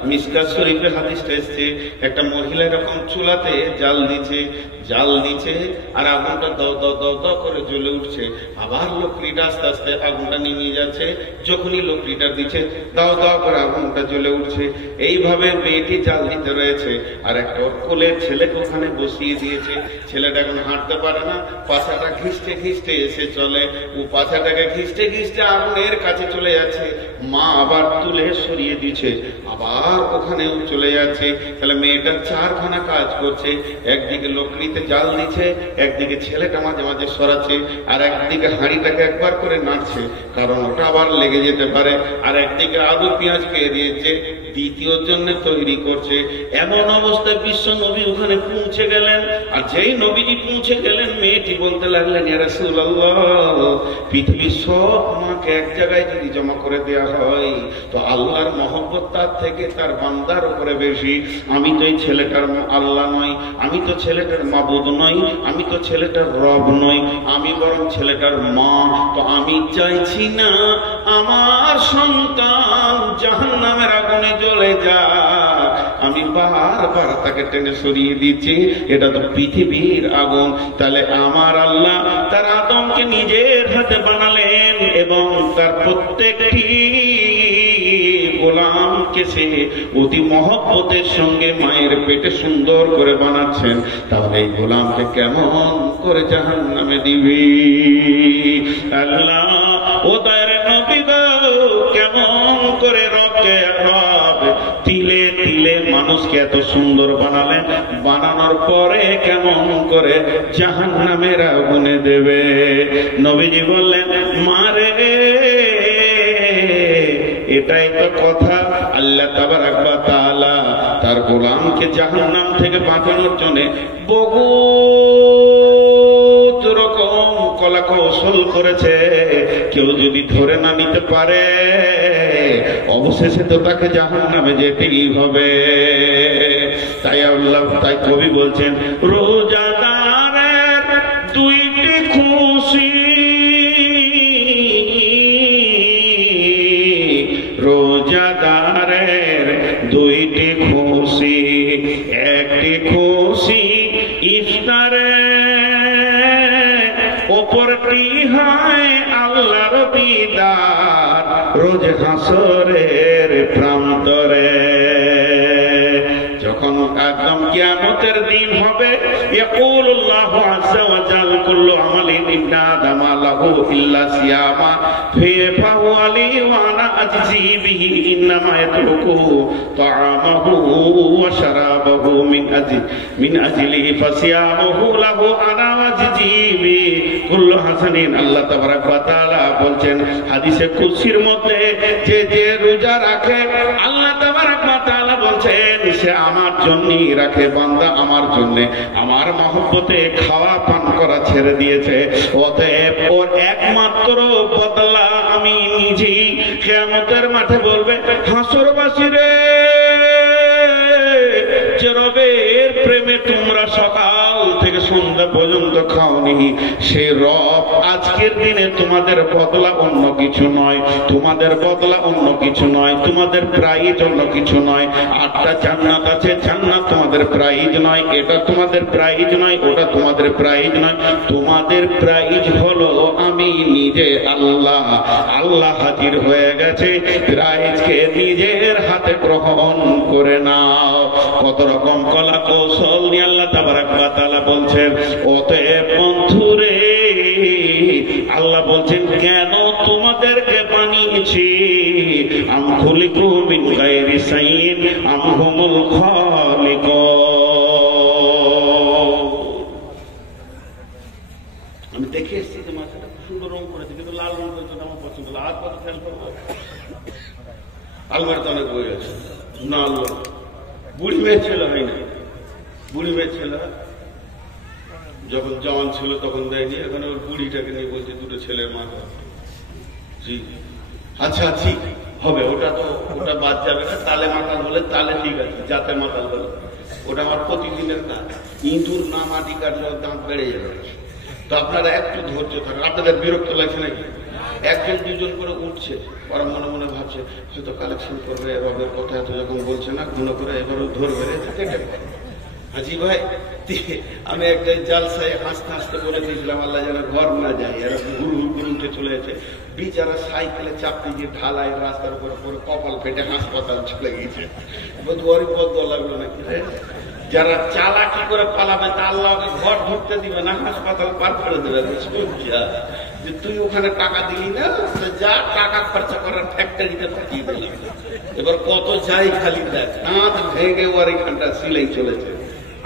মিশকাত শরীফে হাদিসটা এসছে, একটা মহিলা এরকম চুলাতে জাল দিচ্ছে আর আগুনটা দাও দাও দাও দাও করে জ্বলে উঠছে। আবার লকড়িটা আস্তে আস্তে আগুনটা নিমিয়ে যাচ্ছে, যখনই লকড়িটা দিচ্ছে দাও দাও করে আগুনটা জ্বলে উঠছে। এইভাবে মেয়েটি জাল দিতে রয়েছে আর একটা ওর কোলের ছেলেকে ওখানে বসিয়ে দিয়েছে। ছেলেটা এখন হাঁটতে পারে না, পাছাটা ঘিসতে ঘিসতে এসে চলে, ও পাছাটাকে ঘিসতে ঘিসতে আগুনের কাছে চলে যাচ্ছে। মা আবার তুলে সরিয়ে দিচ্ছে, আবার ওখানেও চলে যাচ্ছে। তাহলে মেয়েটা 4খানা কাজ করছে, একদিকে লকড়িতে জাল দিচ্ছে, একদিকে ছেলেটা মাঝে মাঝে সরাচ্ছে, আর একদিকে হাঁড়িটাকে একবার করে নাড়ছে কারণ ওটা আবার লেগে যেতে পারে, আর একদিকে আলু পেঁয়াজ পেয়ে দিয়েছে, দ্বিতীয় জন্য তৈরি করছে। এমন অবস্থায় বিশ্ব নবী ওখানে পৌঁছে গেলেন। আর যেই নবীজি পৌঁছে গেলেন, মেয়েটি বলতে লাগলেন, ইয়া রাসূলুল্লাহ, পৃথিবীর সব মাকে এক জায়গায় যদি জমা করে দেয়া হয় তো আল্লাহর মহব্বত তার থেকে তার বান্দার উপরে বেশি। আমি তো এই ছেলেটার আল্লাহ নই, আমি তো ছেলেটার মাবুদ নই, আমি তো ছেলেটার রব নই, আমি বরং ছেলেটার মা। তো আমি চাইছি না আমার সন্তান জাহান্নামের আগুনে জ্বলে যাক, আমি বারবার তাকে টেনে সরিয়ে দিচ্ছি। এটা তো পৃথিবীর আগুন। তাহলে আমার আল্লাহ তার আদমকে নিজের হাতে বানালেন এবং তার প্রত্যেকটি গোলামকে সে অতি মহব্বতের সঙ্গে মায়ের পেটে সুন্দর করে বানাচ্ছেন। তাহলে এই গোলামকে কেমন করে জাহান্নামে দিবি? আল্লাহ ও তার নবী গো, কেমন করে রবকে রব তিলে তিলে মানুষকে এত সুন্দর বানালেন, বানানোর পরে কেমন করে জাহান্নামের আগুনে দেবে? নবীজি বললেন, মারে এটাই তো কথা। আল্লাহ তাবারাক ওয়া তাআলা তার গোলামকে জাহান্নাম থেকে বাঁচানোর জন্য বহুত রকম কলা কৌশল করেছে। কেউ যদি ধরে না নিতে পারে অবশেষে তো তাকে জাহান্নামে যেতেই হবে। তাই আল্লাহ, তাই কবি বলছেন, রোজাদারের 2টি খুশি, রোজাদারের 2টি খুশি, একটি খুশি ইফতারে, অপরটি হয় আল্লাহর দিদার রোজ হাসরের প্রান্তরে। যখন একদম কিয়ামতের দিন হবে ইয়াকুলুল্লাহু আযজা ওয়া জাল কুল্লু আমালিন ইবনা আদামা লাহু ইল্লা সিয়ামা ফাহুয়া লি ওয়া আনা আজজি বিহি ইন্নামা ইয়াতরুকু তাআমাহু ওয়া শারাবাহু মিন আজলিহি ফাসিয়ামুহু লাহু আনা আজজি বিহি কুল্লু হাসানিন। আল্লাহ তাবারাক ওয়া তাআলা বলছেন হাদিসে কুদসির মধ্যে যে রোজা রাখে আল্লাহ তাবারাক ওয়া তাআলা বলছেন সে আমার জন্যই রাখে। বান্দা আমার জন্য আমার মহব্বতে খাওয়া পান করা ছেড়ে দিয়েছে, অতএব ওর একমাত্র বদলা আমি নিজেই। কিয়ামতের মাঠে বলবে হাসরবাসী রে, যে রবের প্রেমে তোমরা সকাল থেকে সন্ধ্যা পর্যন্ত খাওনি, সেই রব আজকের দিনে তোমাদের বদলা অন্য কিছু নয়, তোমাদের বদলা অন্য কিছু নয়, তোমাদের প্রাইজ অন্য কিছু নয়। 8টা জান্নাত আছে, জান্নাত তোমাদের প্রাইজ নয়, এটা তোমাদের প্রাইজ নয়, ওটা তোমাদের প্রাইজ নয়। তোমাদের প্রাইজ হলো আমি নিজে আল্লাহ। আল্লাহ হাজির হয়ে গেছে, প্রাইজকে নিজের হাতে গ্রহণ করে নাও। কত রকম কলা কৌশল নিয়ে আল্লাহ তাবারাক ওয়া তাআলা বলছেন। অতএব বন্ধুরে, আল্লাহ বলছেন কেন তোমাদেরকে বানিয়েছি, আম খুলিকু মিন গায়রি শাইইন আম হুমুল খালিকুন। আমি দেখে এসেছি যে মাথাটা সুন্দর রং করেছে, কিন্তু লাল রং করেছে আমার পছন্দ। আর কত খেয়াল করবো, আলমারিতে অনেক বই আছে না। বুড়ি মেয়ে ছেলে হয় না, বুড়ি মেয়ে ছেলে যখন জওয়ান ছিল তখন দেয়নি, এখন ওর বুড়িটাকে নিয়ে বলছে দুটো ছেলের মা। জি আচ্ছা ঠিক হবে, ওটা বাদ যাবে না। তালে মাতাল বলে তালে ঠিক আছে, যাতে মাতাল বলে ওটা আমার প্রতিদিনের কাজ। ইঁদুর না মাটি কাটলে দাঁত বেড়ে যাবে। তো আপনারা একটু ধৈর্য থাকেন। আপনাদের বিরক্ত লাগছে নাকি? 1-2 করে উঠছে, ওরা মনে মনে ভাবছে হয়তো কালেকশন করবে, রবের কথা এত যখন বলছে না গুলো করে এবারও ধরবে। হাজি ভাই, আমি একটা জালসায় হাসতে হাসতে বলে দিয়েছিলাম আল্লাহ যেন ঘর না যায়, এরা ঘুরু ঘুরু উঠে চলে যাচ্ছে। বিচারা সাইকেলে চাপতে গিয়ে ঢালাই রাস্তার উপরে পরে কপাল ফেটে হাসপাতাল চলে গিয়েছে। ওরই বদ্ধ লাগলো নাকি? যারা চালাকি করে পালাবে তা আল্লাহকে ঘর ঢুকতে দিবে না, হাসপাতাল পার করে দেবে। যে তুই ওখানে টাকা দিলি না, যা টাকা খরচা করার ফ্যাক্টরিতে পাঠিয়ে দিলি। এবার কত যাই খালি দেখ, দাঁত ভেঙে ওর এখানটা সিলাই চলেছে।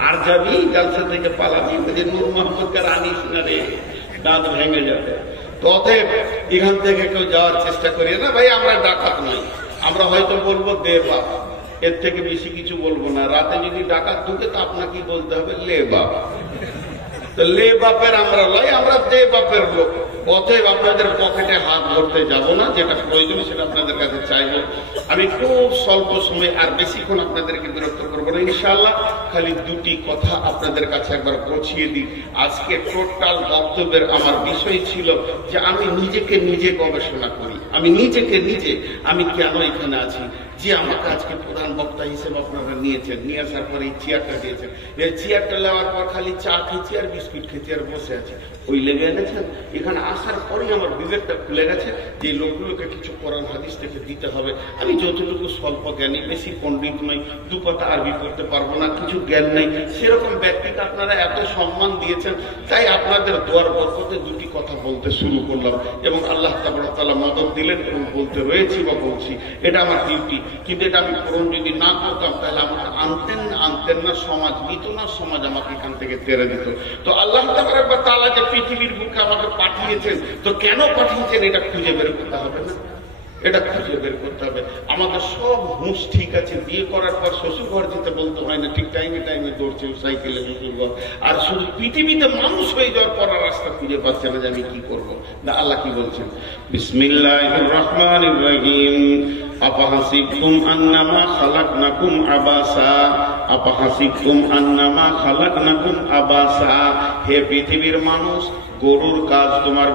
আর যাবি জালসা থেকে পালাবি, নূর মোহাম্মদকে আনিস না রে, দাঁত ভেঙে যাবে। তো অতএব এখান থেকে কেউ যাওয়ার চেষ্টা করি না ভাই। আমরা ডাকাত নই, আমরা হয়তো বলবো দে বাপ, এর থেকে বেশি কিছু বলবো না। রাতে যদি ডাকাত ঢুকে তো আপনাকে বলতে হবে লে বাপ। তো লে বাপের আমরা লয়, আমরা দে বাপের লোক। অতএব আপনাদের পকেটে হাত ধরতে যাব না, যেটা প্রয়োজন সেটা আপনাদের কাছে চাইবো। আমি খুব স্বল্প সময় আর বেশিক্ষণ আপনাদেরকে বিরক্ত করবো না ইনশাআল্লাহ। খালি 2টি কথা আপনাদের কাছে একবার পৌঁছিয়ে দিই। আজকে টোটাল বক্তব্যের আমার বিষয় ছিল যে আমি নিজেকে নিজে গবেষণা করি, আমি নিজেকে নিজে আমি কেন এখানে আছি। যে আমাকে আজকে প্রধান বক্তা হিসেবে আপনারা নিয়েছেন, নিয়ে আসার পরে এই চেয়ারটা দিয়েছেন, এই চেয়ারটা নেওয়ার পর খালি চা খেয়েছি আর বিস্কুট খেয়েছি আর বসে আছে, ওই লেগে এনেছেন। এখানে আসার পরেই আমার বিবেকটা খুলে গেছে যে লোকগুলোকে কিছু কোরআন হাদিস থেকে দিতে হবে। আমি যতটুকু স্বল্প জ্ঞানী, বেশি পণ্ডিত নই, 2 কথা আরবি করতে পারবো না, কিছু জ্ঞান নেই, সেরকম ব্যক্তিকে আপনারা এত সম্মান দিয়েছেন, তাই আপনাদের দোয়ার বরকতে 2টি কথা বলতে শুরু করলাম এবং আল্লাহ তাআলা মদদ দিলেন এবং বলতে রয়েছি বা বলছি। এটা আমার ডিউটি। কিন্তু এটা আমি পূরণ যদি না করতাম তাহলে আমাকে আনতেন না, সমাজ নিত না, সমাজ আমাকে এখান থেকে তেড়ে দিত। তো আল্লাহ তাআলা যে পৃথিবীর বুকে আমাকে পাঠিয়েছেন, তো কেন পাঠিয়েছেন এটা খুঁজে বের করতে হবে না? এটা খুঁজে বের করতে হবে। আমাদের সব হুঁশ ঠিক আছে, বিয়ে করার পর শ্বশুর ঘর যেতে বলতে হয় না, ঠিক টাইমে টাইমে দৌড়ছে সাইকেলে শ্বশুর ঘর। আর শুধু পৃথিবীতে মানুষ হয়ে যাওয়ার পর রাস্তা খুঁজে পাচ্ছে না যে আমি কি করবো। না, আল্লাহ কি বলছেন? বিসমিল্লাহির রহমানির রহিম। আপাহাসিবতুম আন্নামা খালাকনাকুম আবাসা, আপাহাসিবতুম আন্নামা খালাকনাকুম আবাসা। হে পৃথিবীর মানুষ, গরুর কাজ তোমার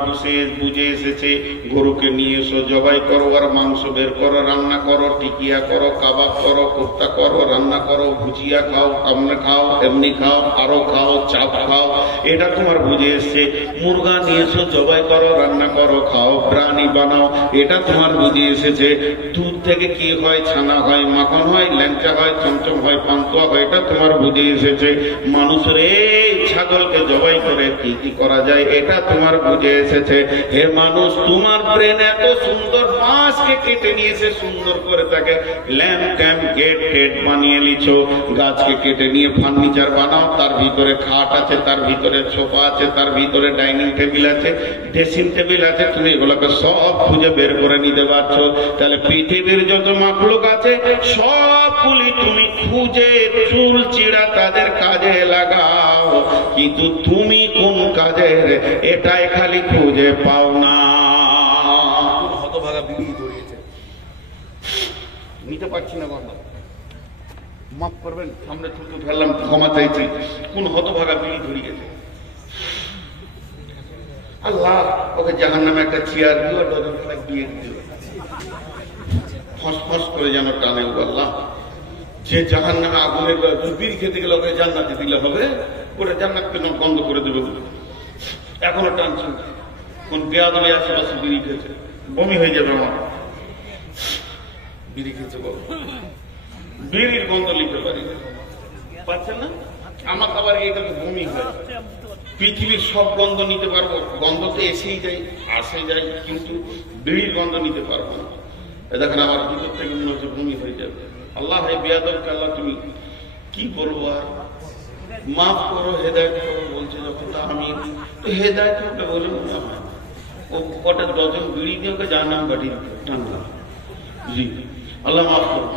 বুঝে এসেছে। গরুকে নিয়ে এসো, জবাই করো, আর মাংস বের করো, রান্না করো, টিকিয়া করো, কাবাব করো, কোফতা করো, রান্না করো, ভুজিয়া খাও, কামড়ে খাও, এমনি খাও, আরো খাও, চাপ খাও, এটা তোমার বুঝে এসছে। মুরগা নিয়ে এসো, জবাই করো, রান্না করো, খাও, প্রাণী বানাও, এটা তোমার বুঝে এসেছে। দুধ থেকে কি হয়? ছানা হয়, মাখন হয়, ল্যাংচা হয়, চমচম হয়, পান্তুয়া আল্লাহ এটা তোমার বুঝে এসেছে। মানুষের এই ছাগলকে জবাই করে কি কি করা যায় এটা তোমার বুঝে এসেছে। হে মানুষ, তোমার ব্রেন এত সুন্দর, বাঁশকে কেটে নিয়েছে সুন্দর করে তাকে ল্যাম্প ট্যাম্প গেট টেট বানিয়ে লিছো। গাছকে কেটে নিয়ে ফার্নিচার বানাও, তার ভিতরে খাট আছে, তার ভিতরে সোফা আছে, তার ভিতরে ডাইনিং টেবিল আছে, ড্রেসিং টেবিল আছে। তুমি এগুলোকে সব খুঁজে বের করে নিতে পারছো। তাহলে পৃথিবীর যত মাখলুক আছে সবগুলি তুমি খুঁজে চুল চিড়া তাদের কাজে লাগাও, কিন্তু তুমি কোন কাজের এটাই খালি খুঁজে পাও না। হতভাগা বিড়ি ধরিয়েছে, নিতে পারছি না, বাবা মাফ করবেন, সামনে থুতু ফেললাম, ক্ষমা চাইছি। কোন হতভাগা বিড়ি ধরিয়েছে। আল্লাহ ওকে জাহান্নামে একটা চেয়ার দিও, ডজন খানেক দিয়ে দিও, ফসফস করে যেন টানে। আল্লাহ, যে জাহান্নামে আগুনের বিড়ি খেতে গেলে ওকে জান্নাতে দিলে হবে, ওটা জান্নাতকে বন্ধ করে দেবে। এখনো টানছে, কোন বেয়াদবি আশেপাশে বিড়ি খেয়েছে, বমি হয়ে যাবে আমার। বিড়ি খেয়েছে বল, বিড়ির গন্ধ লিখতে পারি পাচ্ছেন না? আমার আবার এটা তো বমি হয়। পৃথিবীর সব গন্ধ নিতে পারবো, গন্ধ তো এসেই যায়, আসে যায়, কিন্তু বিড়ির গন্ধ নিতে পারবো না। দেখেন আমার ভিতর থেকে মনে হচ্ছে বমি হয়ে যাবে। আল্লাহ, হে বেয়াদবকে আল্লাহ তুমি কি করবো, আর মাফ করো, হেদায়ত করো বলছে যখন, আমি হেদায়ত করতে বলে মনে হয় ও কটা ডজন বিড়ি দিয়ে ওকে জাহান্নামে পাঠিয়ে টানলাম। জি আল্লাহ মাফ করো।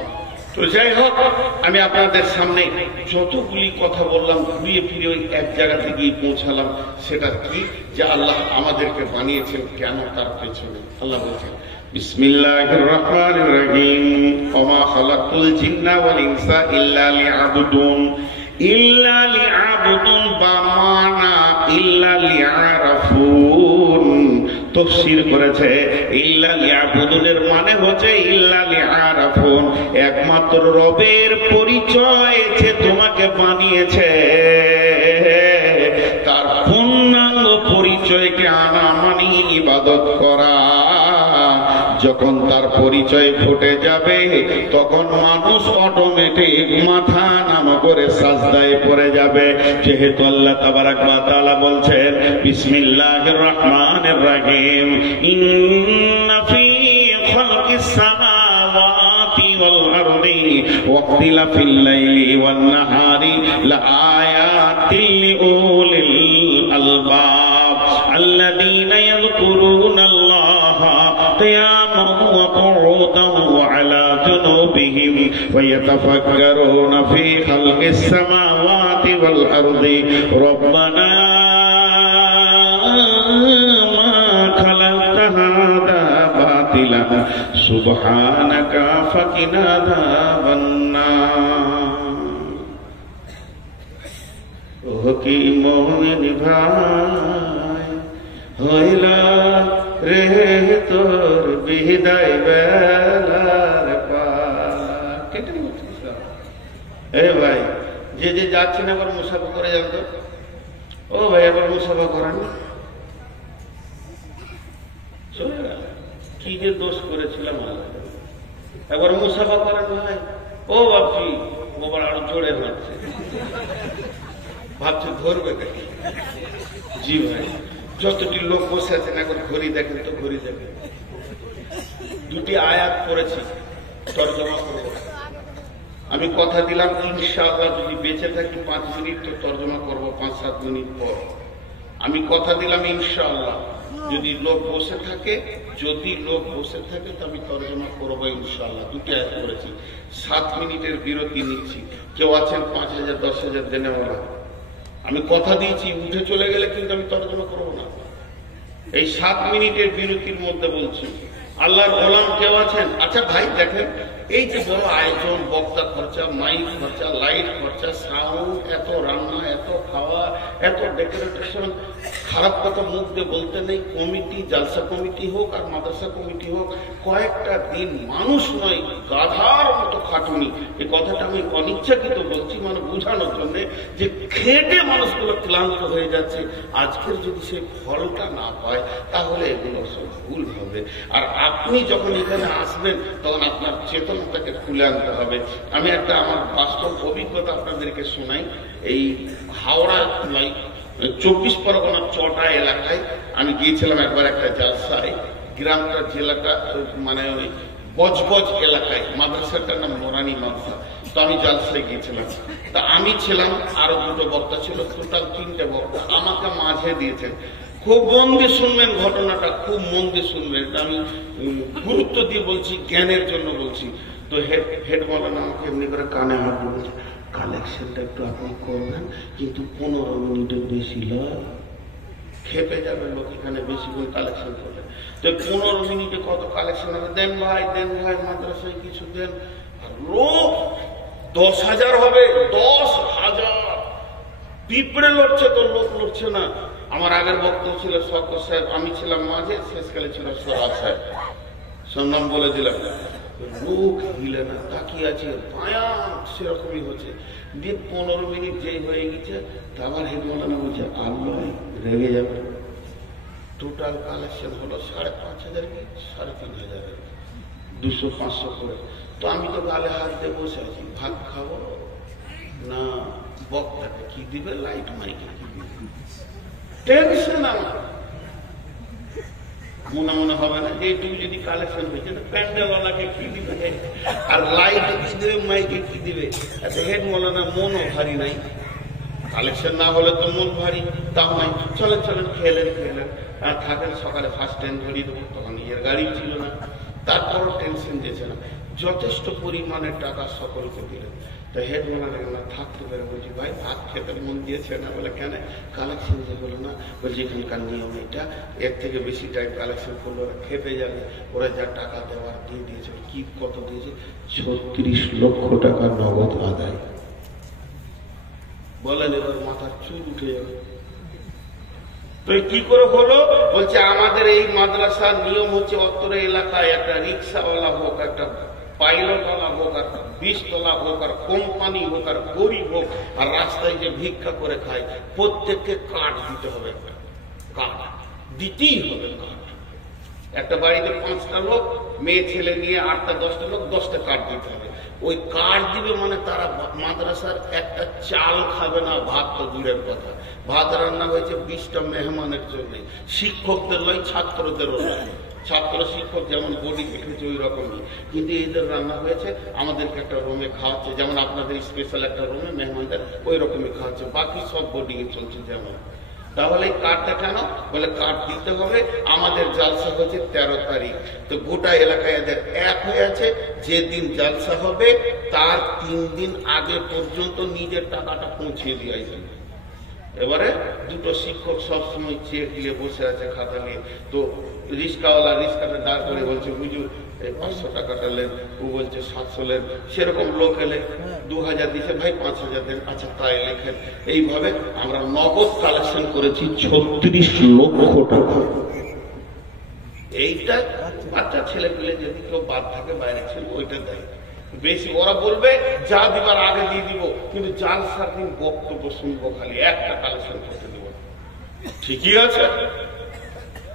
তো যাই হোক, আমি আপনাদের সামনে যতগুলি কথা বললাম ঘুরিয়ে ফিরে ওই এক জায়গা থেকেই পৌঁছালাম। সেটা কি, যে আল্লাহ আমাদেরকে বানিয়েছেন কেন, তার পেছনে আল্লাহ বলছেন বিসমিল্লাহির রহমানির রহিম, ওমা খালাকতুল জিন্না ওয়াল ইনসা ইল্লা লিয়াবুদুন। ইল্লা লিয়াবুদুন বা মানা ইল্লা লিয়ারাফুন। তাফসীর করেছে ইল্লা লিয়াবুদুনের মানে হচ্ছে ইল্লা লিয়ারাফুন, একমাত্র রবের পরিচয় যে তোমাকে বানিয়েছে, তার পূর্ণাঙ্গ পরিচয়কে আনা মানে ইবাদত করা। যখন তার পরিচয় ফুটে যাবে তখন মানুষ অটোমেটিক মাথা নামা করে সাজদায় পড়ে যাবে। যেহেতু আল্লাহ তাবারাক ওয়া তাআলা বলছেন বিসমিল্লাহির রহমানির রহিম, ইন্না ফী খালকিস সামাওয়াতি ওয়াল আরদি ওয়া ইখতিলাফিল লাইলি ওয়ান নাহারি লাআয়াতিল লিউলিল আলবাব আল্লাযীনা ইয়াযকুরুনাল্লাহা قياما وقعودا وعلى جنوبهم ويتفكرون في خلق السماوات والأرض ربنا ما خلقت هذا باطلا سبحانك فقنا عذاب النار। কি মোমিন ভাই হইলা রে তোর বিদায় বেলার পার। কেটে এ ভাই, যে যে যাচ্ছেন আবার মুসাফা করে যান তো। ও ভাই, আবার মুসাফা করেন, চলে গেল। কি যে দোষ করেছিলাম, একবার মুসাফা করেন ভাই। ও ভাবছি বাবার আরো জোরে মারছে, ভাবছে ধরবে নাকি। জি ভাই, যতটি লোক বসে আছেন এখন ঘড়ি দেখেন তো, ঘড়ি দেখেন। দুটি আয়াত করেছি, তর্জমা করব। আমি কথা দিলাম ইনশাআল্লাহ যদি বেঁচে থাকি 5 মিনিট তো তর্জমা করব 5-7 মিনিট পর। আমি কথা দিলাম ইনশাআল্লাহ যদি লোক বসে থাকে তো আমি তর্জমা করবো ইনশাআল্লাহ। দুটি আয়াত করেছি, 7 মিনিটের বিরতি নিচ্ছি। কেউ আছেন 5,000 10,000 দেনে বলা, আমি কথা দিয়েছি, উঠে চলে গেলে কিন্তু আমি তর্জমা করবো না। এই 7 মিনিটের বিরতির মধ্যে বলছি, আল্লাহর গোলাম কেউ আছেন? আচ্ছা ভাই দেখেন, এই যে বড় আয়োজন, বক্তা খরচা, মাইক খরচা, লাইট খরচা, সাউন্ড, এত রান্না, এত খাওয়া, এত ডেকোরেশন, খারাপ কথা মুখ দিয়ে বলতে নেই। কমিটি, জালসা কমিটি হোক আর মাদ্রাসা কমিটি হোক, কয়েকটা দিন মানুষ নয় গাধার মতো খাটুনি। এই কথাটা আমি অনিচ্ছাকৃত বলছি, মানে বোঝানোর জন্য যে খেটে মানুষগুলো ক্লান্ত হয়ে যাচ্ছে। আজকের যদি সেই ফলটা না পায় তাহলে এগুলো সব ভুল হবে। আর আপনি যখন এখানে আসবেন তখন আপনার চেতনা সচেতনতাকে খুলে আনতে হবে। আমি একটা আমার বাস্তব অভিজ্ঞতা আপনাদেরকে শোনাই। এই হাওড়া 24 পরগনার চটা এলাকায় আমি গিয়েছিলাম একবার একটা জালসায়। গ্রামটা জেলাটা মানে ওই বজবজ এলাকায়, মাদ্রাসাটার নাম নোরানি মাদ্রাসা। তো আমি জালসায় গিয়েছিলাম। তা আমি ছিলাম, আরো দুটো বক্তা ছিল, টোটাল 3টে বক্তা আমাকে মাঝে দিয়েছেন। খুব মন দিয়ে শুনবেন ঘটনাটা, খুব মন দিয়ে শুনবেন। আমি গুরুত্ব দিয়ে বলছি, জ্ঞানের জন্য বলছি। তো হেড মৌলানা আমাকে এমনি করে কানে হাত দিয়ে বলছে, কালেকশনটা একটু আপনি করবেন, কিন্তু 15 মিনিটের বেশি নয়, খেপে যাবে লোক এখানে বেশি করে কালেকশন করলে। তো 15 মিনিটে কত কালেকশন হবে? দেন ভাই মাদ্রাসায় কিছু দেন। আর লোক 10,000 হবে, 10,000 পিঁপড়ে লড়ছে, তো লোক লড়ছে না। আমার আগের বক্তব্য ছিল শওকত সাহেব, আমি ছিলাম মাঝে, শেষকালে ছিল সোহাগ সাহেব, সন্ধান বলে দিলাম। লোক হিলে না, তাকিয়ে আছে, বায়ান সেরকমই হচ্ছে। দিয়ে 15 মিনিট যেই হয়ে গেছে, আমার হেড মৌলানা বলছে, আল্লাহ রেগে যাবে। টোটাল কালেকশন হলো 5,500 কি 3,500, 200-500 করে। তো আমি তো গালে হাত দিয়ে বসে আছি, ভাত খাবো না বক্তাকে কি দিবে, লাইট মাইকে কি দিবে, টেনশন আমার। মনে হবে না যে এইটুকু যদি কালেকশন হয়েছে, প্যান্ডেলওয়ালাকে কি দিবে, আর লাইট কি দিবে, মাইকে কি দিবে। আচ্ছা, হেড মৌলানা মনও ভারী নাই, কালেকশন না হলে তো মন ভারী। তাও নাই, চলেন খেলেন আর থাকেন, সকালে ফার্স্ট ট্রেন ধরিয়ে দেবো। তখন ইয়ের গাড়ি ছিল না, তারপরও টেনশন দিয়েছে না, যথেষ্ট পরিমাণের টাকা সকলকে দিলেন। তো হেড মৌলানা থাকতে পেরে বলছি, ভাই ভাত খেতে মন দিয়েছে না? বলে কেন? কালেকশন যে হলো না। বলছি এখানকার নিয়ম এটা, এর থেকে বেশি টাইম কালেকশন করলে ওরা খেপে যাবে। ওরা যা টাকা দেওয়ার দিয়ে দিয়েছে। কি কত দিয়েছে? 36 লক্ষ টাকা নগদ আদায়। বলেন, এবার মাথার চুল উঠে যাবে। তো কি করে হলো? বলছে আমাদের এই মাদ্রাসার নিয়ম হচ্ছে, অত্তর এলাকায় একটা রিক্সাওয়ালা হোক, একটা পাইলটওয়ালা হোক, আর 20 তলা হোক, আর কোম্পানি হোক, আর গরিব হোক, আর রাস্তায় যে ভিক্ষা করে খায়, প্রত্যেককে কার্ড দিতে হবে। একটা কার্ড দিতেই হবে। কার্ড একটা বাড়িতে 5টা লোক, মেয়ে ছেলে নিয়ে 8টা-10টা লোক, 10টা কার্ড দিতে হবে। ওই কার্ড দিবে মানে তারা মাদ্রাসার একটা চাল খাবে না, ভাত তো দূরের কথা। ভাত রান্না হয়েছে 20টা মেহমানের জন্য, শিক্ষকদের নয়, ছাত্রদেরও নয়। ছাত্র শিক্ষক যেমন বডি দেখেছে ওই রকমই, কিন্তু এদের রান্না হয়েছে, আমাদেরকে একটা রুমে খাওয়াচ্ছে, যেমন আপনাদের স্পেশাল একটা রুমে মেহমানদের ওই রকমই খাওয়াচ্ছে। বাকি সব বোর্ডিং এ চলছে যেমন। তাহলে কার্ডটা কেন? বলে কার্ড দিতে হবে। আমাদের জালসা হচ্ছে 13 তারিখ। তো গোটা এলাকায় এদের এক হয়ে আছে, যে দিন জালসা হবে তার 3 দিন আগে পর্যন্ত নিজের টাকাটা পৌঁছিয়ে দিয়ে যাবে। এবারে দুটো শিক্ষক সবসময় চেক দিয়ে বসে আছে, খাতা নিয়ে। তো রিক্সাওয়ালা রিক্সাটা দাঁড় করে বলছে, হুজুর এই 500 টাকাটা নেন। ও বলছে 700 নেন। সেরকম লোক এলে 2000 দিছে, ভাই 5000 দেন। আচ্ছা তাই লেখেন। এইভাবে আমরা নগদ কালেকশন করেছি 36 লক্ষ টাকা। এইটা বাচ্চা ছেলে পেলে যদি কেউ বাদ থাকে, বাইরে ছিল ওইটা দেয় বেশি। ওরা বলবে যা দিবার আগে দিয়ে দিব, কিন্তু জালসার দিন বক্তব্য শুনবো, খালি একটা কালেকশন করতে দেবো। ঠিকই আছে।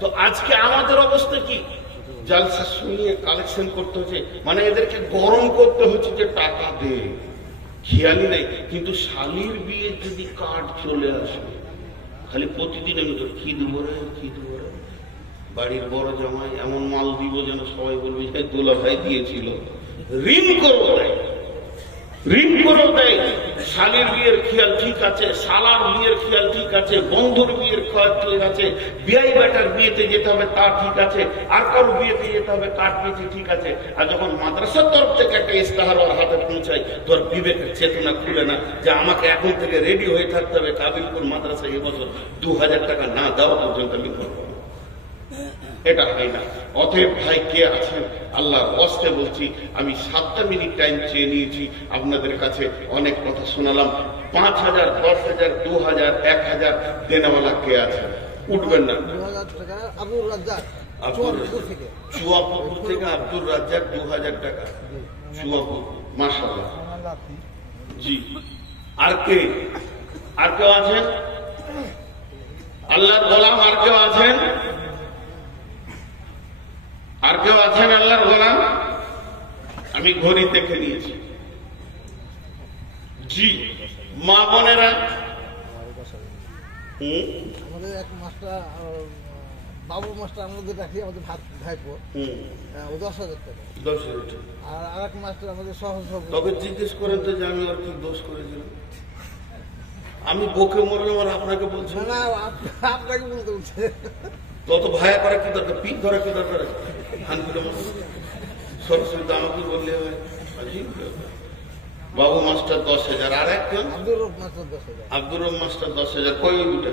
তো আজকে আমাদের অবস্থা কি? জালসা শুনিয়ে কালেকশন করতে হচ্ছে, মানে এদেরকে গরম করতে হচ্ছে যে টাকা দে, খেয়ালই নেই। কিন্তু শালির বিয়ে যদি কার্ড চলে আসে, খালি প্রতিদিন আমি তো কি দিব রে, কি দিব রে, বাড়ির বড় জামাই এমন মাল দিব যেন সবাই বলবে যে দোলা ভাই দিয়েছিল। ঋণ করো দেয়, ঋণ করো দেয়। শালির বিয়ের খেয়াল ঠিক আছে, শালার বিয়ের খেয়াল ঠিক আছে, বন্ধুর বিয়ের খেয়াল ঠিক আছে, বিয়াই বেটার বিয়েতে যেতে হবে তা ঠিক আছে, আর কারো বিয়েতে যেতে হবে কার্ড পেয়েছে ঠিক আছে। আর যখন মাদ্রাসার তরফ থেকে একটা ইস্তাহার ওর হাতে পৌঁছায়, তোর বিবেকের চেতনা খুলে না যে আমাকে এখন থেকে রেডি হয়ে থাকতে হবে, কাবিলপুর মাদ্রাসায় এবছর 2000 টাকা না দেওয়া পর্যন্ত আমি করবো। এটা হয় না। অতএব ভাই কে আছেন, আল্লাহর ওয়াস্তে বলছি, আমি 7টা মিনিট টাইম চেয়ে নিয়েছি আপনাদের কাছে। অনেক কথা শোনালাম। 5000, 10,000, 2000, 1000 দেনেওয়ালা কে আছে? উঠবেন না। চুয়াপুর থেকে আব্দুর রাজ্জাক 2000 টাকা। চুয়াপুর, মাশাআল্লাহ। জি, আর কে? আর কেউ আছেন? আল্লাহর গোলাম আর কেউ আছেন? আর কেউ আছেন আল্লাহর গোলাম? আমি ঘড়ি দেখে নিয়েছি। জি মা বোনেরা, আমাদের এক মাস্টার বাবু মাস্টার আমাদের রাখি, আমাদের ভাইপো, ও 10,000 টাকা। 10,000 টাকা। আর এক মাস্টার আমাদের সহজ তবে জিজ্ঞেস করেন তো যে আমি আর কি দোষ করেছিলাম? আমি বকে মরলাম আর আপনাকে বলছি না, আপনাকে বলতে বলছে। তত ভায়া করা কি দরকার, পিক ধরা কি দরকার? সরস্বতী আমাকে বললে হয়। বাবু মাস্টার 10,000, আর একজন আব্দুর রব মাস্টার 10,000। আব্দুর রব মাস্টার 10,000। কই ওইটা?